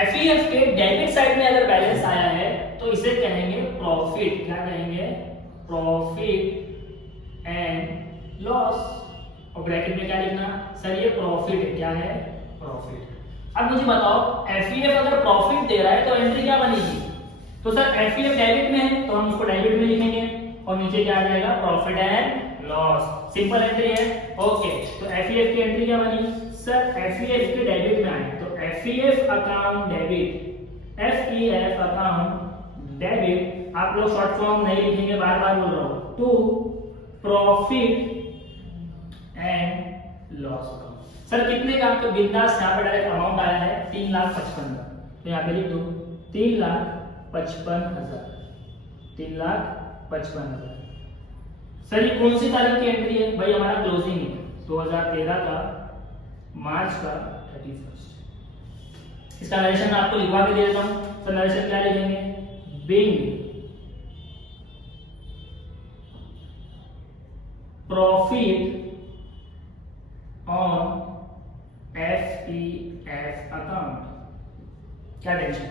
FEF के डेबिट साइड में अगर बैलेंस आया है तो इसे कहेंगे प्रॉफिट, क्या कहेंगे, प्रॉफिट एंड लॉस, और ब्रैकेट में क्या लिखना, सर ये प्रॉफिट है, क्या है प्रॉफिट। अब मुझे बताओ एफईएफ अगर प्रॉफिट दे रहा है तो एंट्री क्या बनेगी? तो सर एफईएफ डेबिट में है तो हम उसको डेबिट में लिखेंगे और नीचे क्या आ जाएगा? Profit and loss. Simple entry है। ओके, तो एफईएफ की एंट्री क्या बनी? सर एफईएफ के डेबिट में आए तो FEF account debit, FEF account debit, आप लोग शॉर्ट फॉर्म नहीं लिखेंगे, बार बार बोल रहा हूं, to profit and loss account. Sir कितने का? तो बिंदास यहाँ पे डायरेक्ट अमाउंट आया है 3,55,000, तो यहाँ पे लिख दो 3,55,000, 3,55,000। सर ये कौन सी तारीख की एंट्री है? भाई हमारा क्लोजिंग है 2013 का मार्च का 31। इसका नरेशन आपको लिखवा के दे देता हूं। तो नरेशन क्या लिखेंगे? Being profit on FEF account. क्या टेंशन?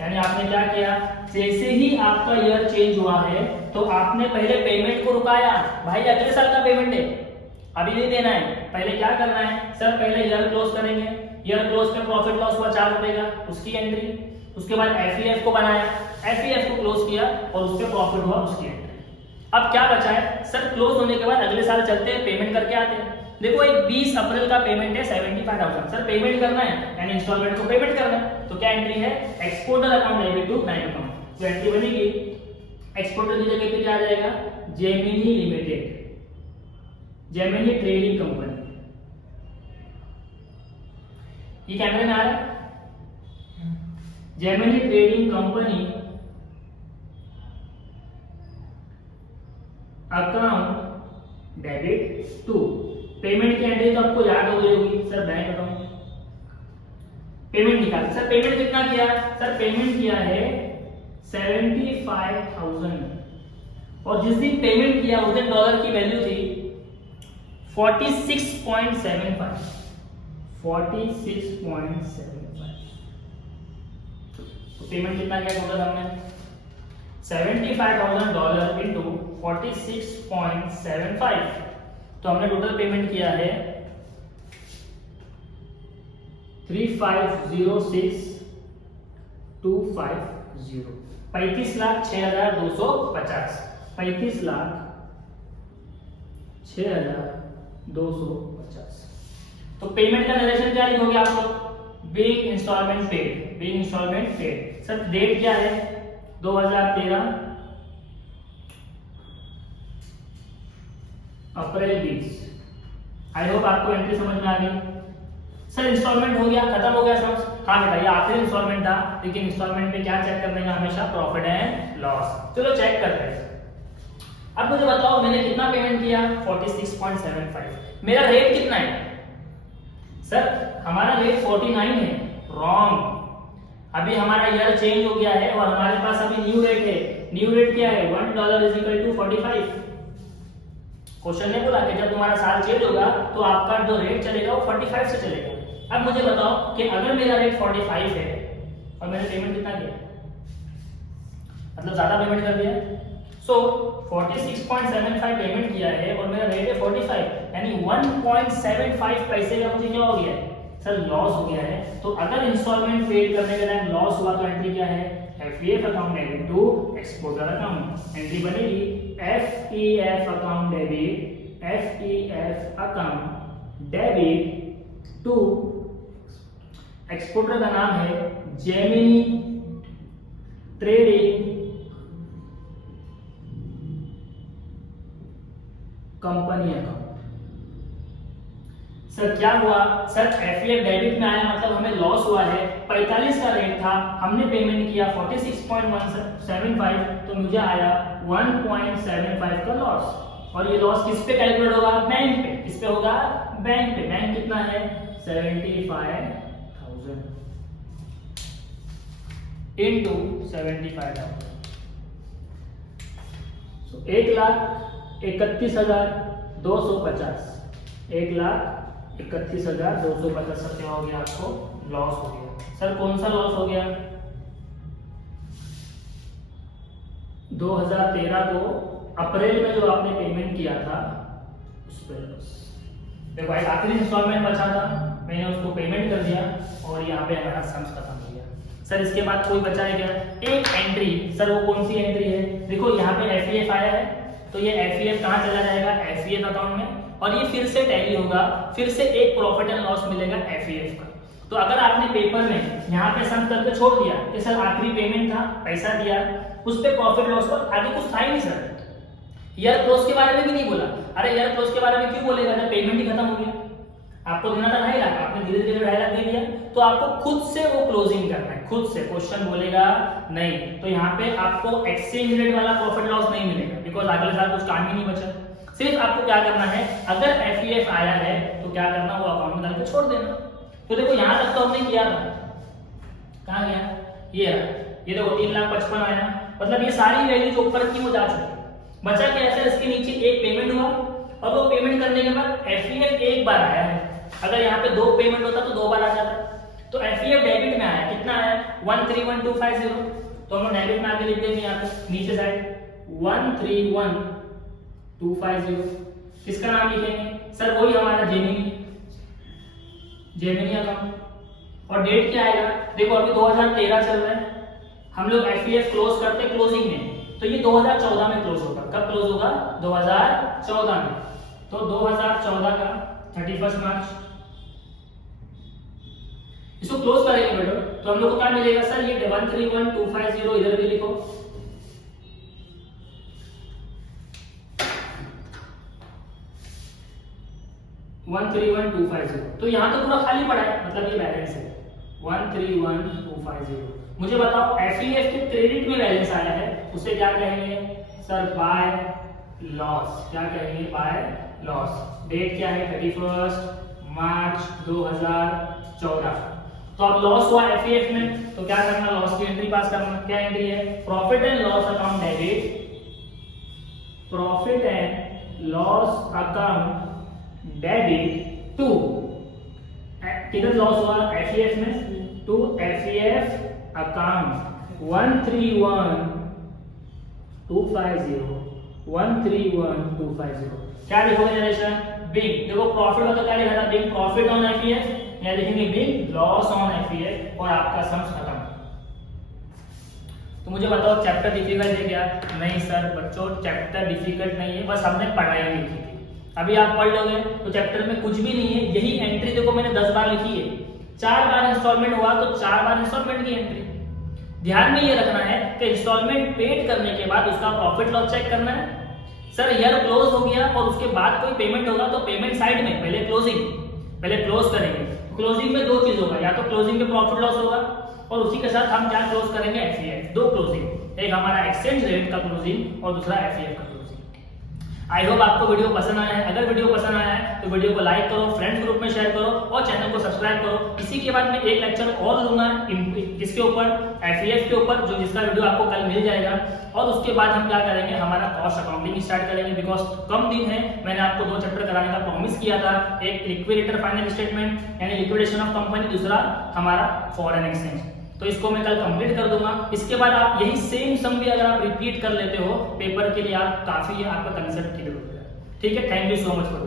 यानी आपने क्या किया, जैसे ही आपका ईयर चेंज हुआ है तो आपने पहले पेमेंट को रुकाया। भाई अगले साल का पेमेंट है, अभी नहीं देना है, पहले क्या करना है? सर पहले ईयर क्लोज करेंगे, ईयर क्लोज का प्रॉफिट लॉस हुआ 4 रुपए का, उसकी एंट्री। उसके बाद एफईएफ को बनाया, एफईएफ को क्लोज किया और उस पर प्रॉफिट हुआ, उसकी एंट्री। अब क्या बचा है? सर क्लोज होने के बाद अगले साल चलते हैं, पेमेंट करके आते हैं। देखो एक 20 अप्रैल का पेमेंट है 75,000, सर पेमेंट करना है यानी इंस्टॉलमेंट को पेमेंट करना है, तो क्या एंट्री है? Exporter account debit to bank account. तो एंट्री बनेगी, एक्सपोर्टर की जगह पे क्या आ जाएगा? Gemini limited, Gemini trading company. ये कैमरे में आ रहा है? Gemini trading company account debit to. Payment की एंट्री तो आपको याद हो गई होगी, सर बैंक अकाउंट पेमेंट निकाल। सर पेमेंट कितना किया? सर पेमेंट किया है 75,000 और जिस दिन पेमेंट किया उस दिन डॉलर की वैल्यू थी 46.75, 46.75। तो पेमेंट कितना किया टोटल हमने? $75,000 इंटू 46.75, तो हमने टोटल पेमेंट किया है 3,506,250, 35,06,250, 35,06,250। तो पेमेंट का नरेशन क्या लिखोगे आप लोग? Being instalment paid, being instalment paid. Sir date क्या है? 2013 अप्रैल 20। आई होप आपको एंट्री समझ में आ गई। सर इंस्टॉलमेंट हो गया, खत्म हो गया सब? हाँ बेटा, ये आखिरी इंस्टॉलमेंट था, लेकिन इंस्टॉलमेंट पे क्या चेक करना है? हमेशा प्रॉफिट एंड लॉस। चलो चेक करते हैं। अब मुझे बताओ मैंने कितना पेमेंट किया? 46.75। मेरा रेट कितना है? सर हमारा रेट 49 है। रॉन्ग, अभी हमारा ईयर चेंज हो गया है और हमारे पास अभी न्यू रेट है। न्यू रेट क्या है? $1 = 45। क्वेश्चन ने बोला कि जब तुम्हारा साल चेंज होगा तो आपका जो रेट चलेगा वो 45 से चलेगा। अब मुझे बताओ कि अगर मेरा रेट 45 है और मैंने पेमेंट कितना किया, मतलब ज्यादा पेमेंट कर दिया, सो 46.75 पेमेंट किया है और मेरा रेट है 45, यानी 1.75 पैसे का मुझे क्या हो गया है? सर लॉस हो गया है। तो अगर इंस्टॉलमेंट पेड करने के टाइम लॉस हुआ तो एंट्री क्या है? FEF account debit to exporter account. Entry बनेगी FEF account debit, FEF account debit to exporter का नाम है Gemini trading company account. Sir क्या हुआ? सर एफईएफ डेबिट में आया मतलब हमें लॉस हुआ है। 45 का रेट था, हमने पेमेंट किया 46.175, तो मुझे आया 1.75 का लॉस। और ये लॉस किस पे कैलकुलेट होगा? बैंक पे। किस पे होगा? बैंक पे। बैंक कितना है? 75,000 इंटू 75,000, so 1,31,250, 1,31,250 सर क्या हो गया? आपको लॉस हो गया। सर कौन सा लॉस हो गया? 2013 को अप्रैल में जो आपने पेमेंट किया था उस पर लॉस। देखो एक आखिरी इंस्टॉलमेंट बचा था मैंने उसको पेमेंट कर दिया और यहाँ पे हमारा सम्स खत्म हो गया। सर इसके बाद कोई बचा है क्या? एक एंट्री। सर वो कौन सी एंट्री है? देखो यहाँ पे एफईएफ आया है, तो ये एफईएफ कहाँ चला जाएगा? एफईएफ अकाउंट में, और ये फिर से टैली होगा, फिर से एक प्रॉफिट एंड लॉस मिलेगा एफईएफ का। तो अगर आपने पेपर में यहाँ पे सम करके छोड़ दिया कि सर आखिरी पेमेंट था, पैसा दिया, उस पे प्रॉफिट लॉस पर आगे कुछ था ही नहीं सर। ईयर क्लोज के बारे में भी नहीं बोला। अरे ईयर क्लोज के बारे में क्यों बोलेगा जब पेमेंट ही खत्म हो गया? आपको देना था 2.5 लाख, आपने धीरे धीरे 2.5 लाख दे दिया, तो आपको खुद से वो क्लोजिंग करना है, खुद से। क्वेश्चन बोलेगा नहीं, तो यहाँ पे आपको एक्सचेंज रेट वाला प्रॉफिट लॉस नहीं मिलेगा, बिकॉज अगले साल कुछ काम ही नहीं बचा। सिर्फ आपको क्या करना है, अगर एफईएफ आया है तो क्या करना, वो अकाउंट में डाल के छोड़ देना। तो देखो यहाँ तक तो हमने किया था, कहाँ गया? ये देखो 3,55,000 आया, मतलब ये सारी वैल्यू जो ऊपर की वो जा चुकी। बचा क्या सर? इसके नीचे एक पेमेंट हुआ, और वो पेमेंट करने के बाद एफईएफ एक बार आया है। अगर यहाँ पे 2 पेमेंट होता तो 2 बार आ जाता। तो एफईएफ डेबिट में आया, कितना आया? 131,250। तो हम डेबिट में आके लिख देंगे यहाँ पे नीचे साइड 131,250। किसका नाम लिखेंगे सर? वही हमारा जेमिनी अकाउंट। और डेट क्या आएगा? देखो अभी 2013 चल रहा है, हम लोग एफईएफ क्लोज करते हैं क्लोजिंग में, तो ये 2014 में क्लोज होगा। कब क्लोज होगा? 2014 में। तो 2014 का 31 मार्च इसको क्लोज करेंगे बेटो, तो हम लोग को क्या मिलेगा सर? ये 131,250 इधर भी लिखो, तो यहाँ तो पूरा खाली पड़ा है, मतलब ये बैलेंस है 131,250। मुझे बताओ एफईएफ के क्रेडिट में बैलेंस आया है, उसे क्या कहेंगे सर? By loss. क्या कहेंगे? By loss. डेट क्या है? 31 मार्च 2014। तो अब लॉस हुआ एफईएफ में, तो क्या करना? लॉस की एंट्री पास करना। क्या एंट्री है? Profit and loss account debit, profit and loss account debit to, किधर लॉस हुआ? एफईएफ में, टू एफईएफ अकाउंट 131,250। क्या लिखोगे जनरेशन? बिग। देखो प्रॉफिट का तो क्या लिखा था? बिग प्रॉफिट ऑन एफईएफ, या लिखेंगे बिग लॉस ऑन एफईएफ, और आपका सम्स खत्म। तो मुझे बताओ चैप्टर डिफिकल्ट है क्या? नहीं सर बच्चों, चैप्टर डिफिकल्ट नहीं है, बस हमने पढ़ाई लिखी थी। अभी आप पढ़ लोगे तो चैप्टर में कुछ भी नहीं है। यही एंट्री देखो मैंने 10 बार लिखी है, 4 बार इंस्टॉलमेंट हुआ तो 4 बार इंस्टॉलमेंट की एंट्री। ध्यान में ये रखना है कि इंस्टॉलमेंट पेड करने के बाद उसका प्रॉफिट लॉस चेक करना है। सर ईयर क्लोज हो गया और उसके बाद कोई पेमेंट होगा तो पेमेंट साइड में, पहले क्लोज करेंगे। क्लोजिंग में 2 चीज होगा, या तो क्लोजिंग में प्रॉफिट लॉस होगा, और उसी के साथ हम क्या क्लोज करेंगे? एफईएफ। 2 क्लोजिंग, एक हमारा एक्सचेंज रेट का क्लोजिंग और दूसरा एफईएफ का क्लोजिंग। आई होप आपको वीडियो पसंद आया है। अगर वीडियो पसंद आया है तो वीडियो को लाइक करो, फ्रेंड्स ग्रुप में शेयर करो, और चैनल को सब्सक्राइब करो। इसी के बाद मैं एक लेक्चर और लूंगा इसके ऊपर, एफईएफ के ऊपर, जो जिसका वीडियो आपको कल मिल जाएगा। और उसके बाद हम क्या करेंगे? हमारा कॉस्ट अकाउंटिंग स्टार्ट करेंगे, बिकॉज कम दिन है। मैंने आपको 2 चैप्टर कराने का प्रॉमिस किया था, एक लिक्विडेटर फाइनल स्टेटमेंट यानी लिक्विडेशन ऑफ कंपनी, दूसरा हमारा फॉरेन एक्सचेंज। तो इसको मैं कल कंप्लीट कर दूंगा। इसके बाद आप यही सेम सम भी अगर आप रिपीट कर लेते हो पेपर के लिए, आप काफी आपका कंसेप्ट क्लियर हो जाएगा। ठीक है, thank you so much for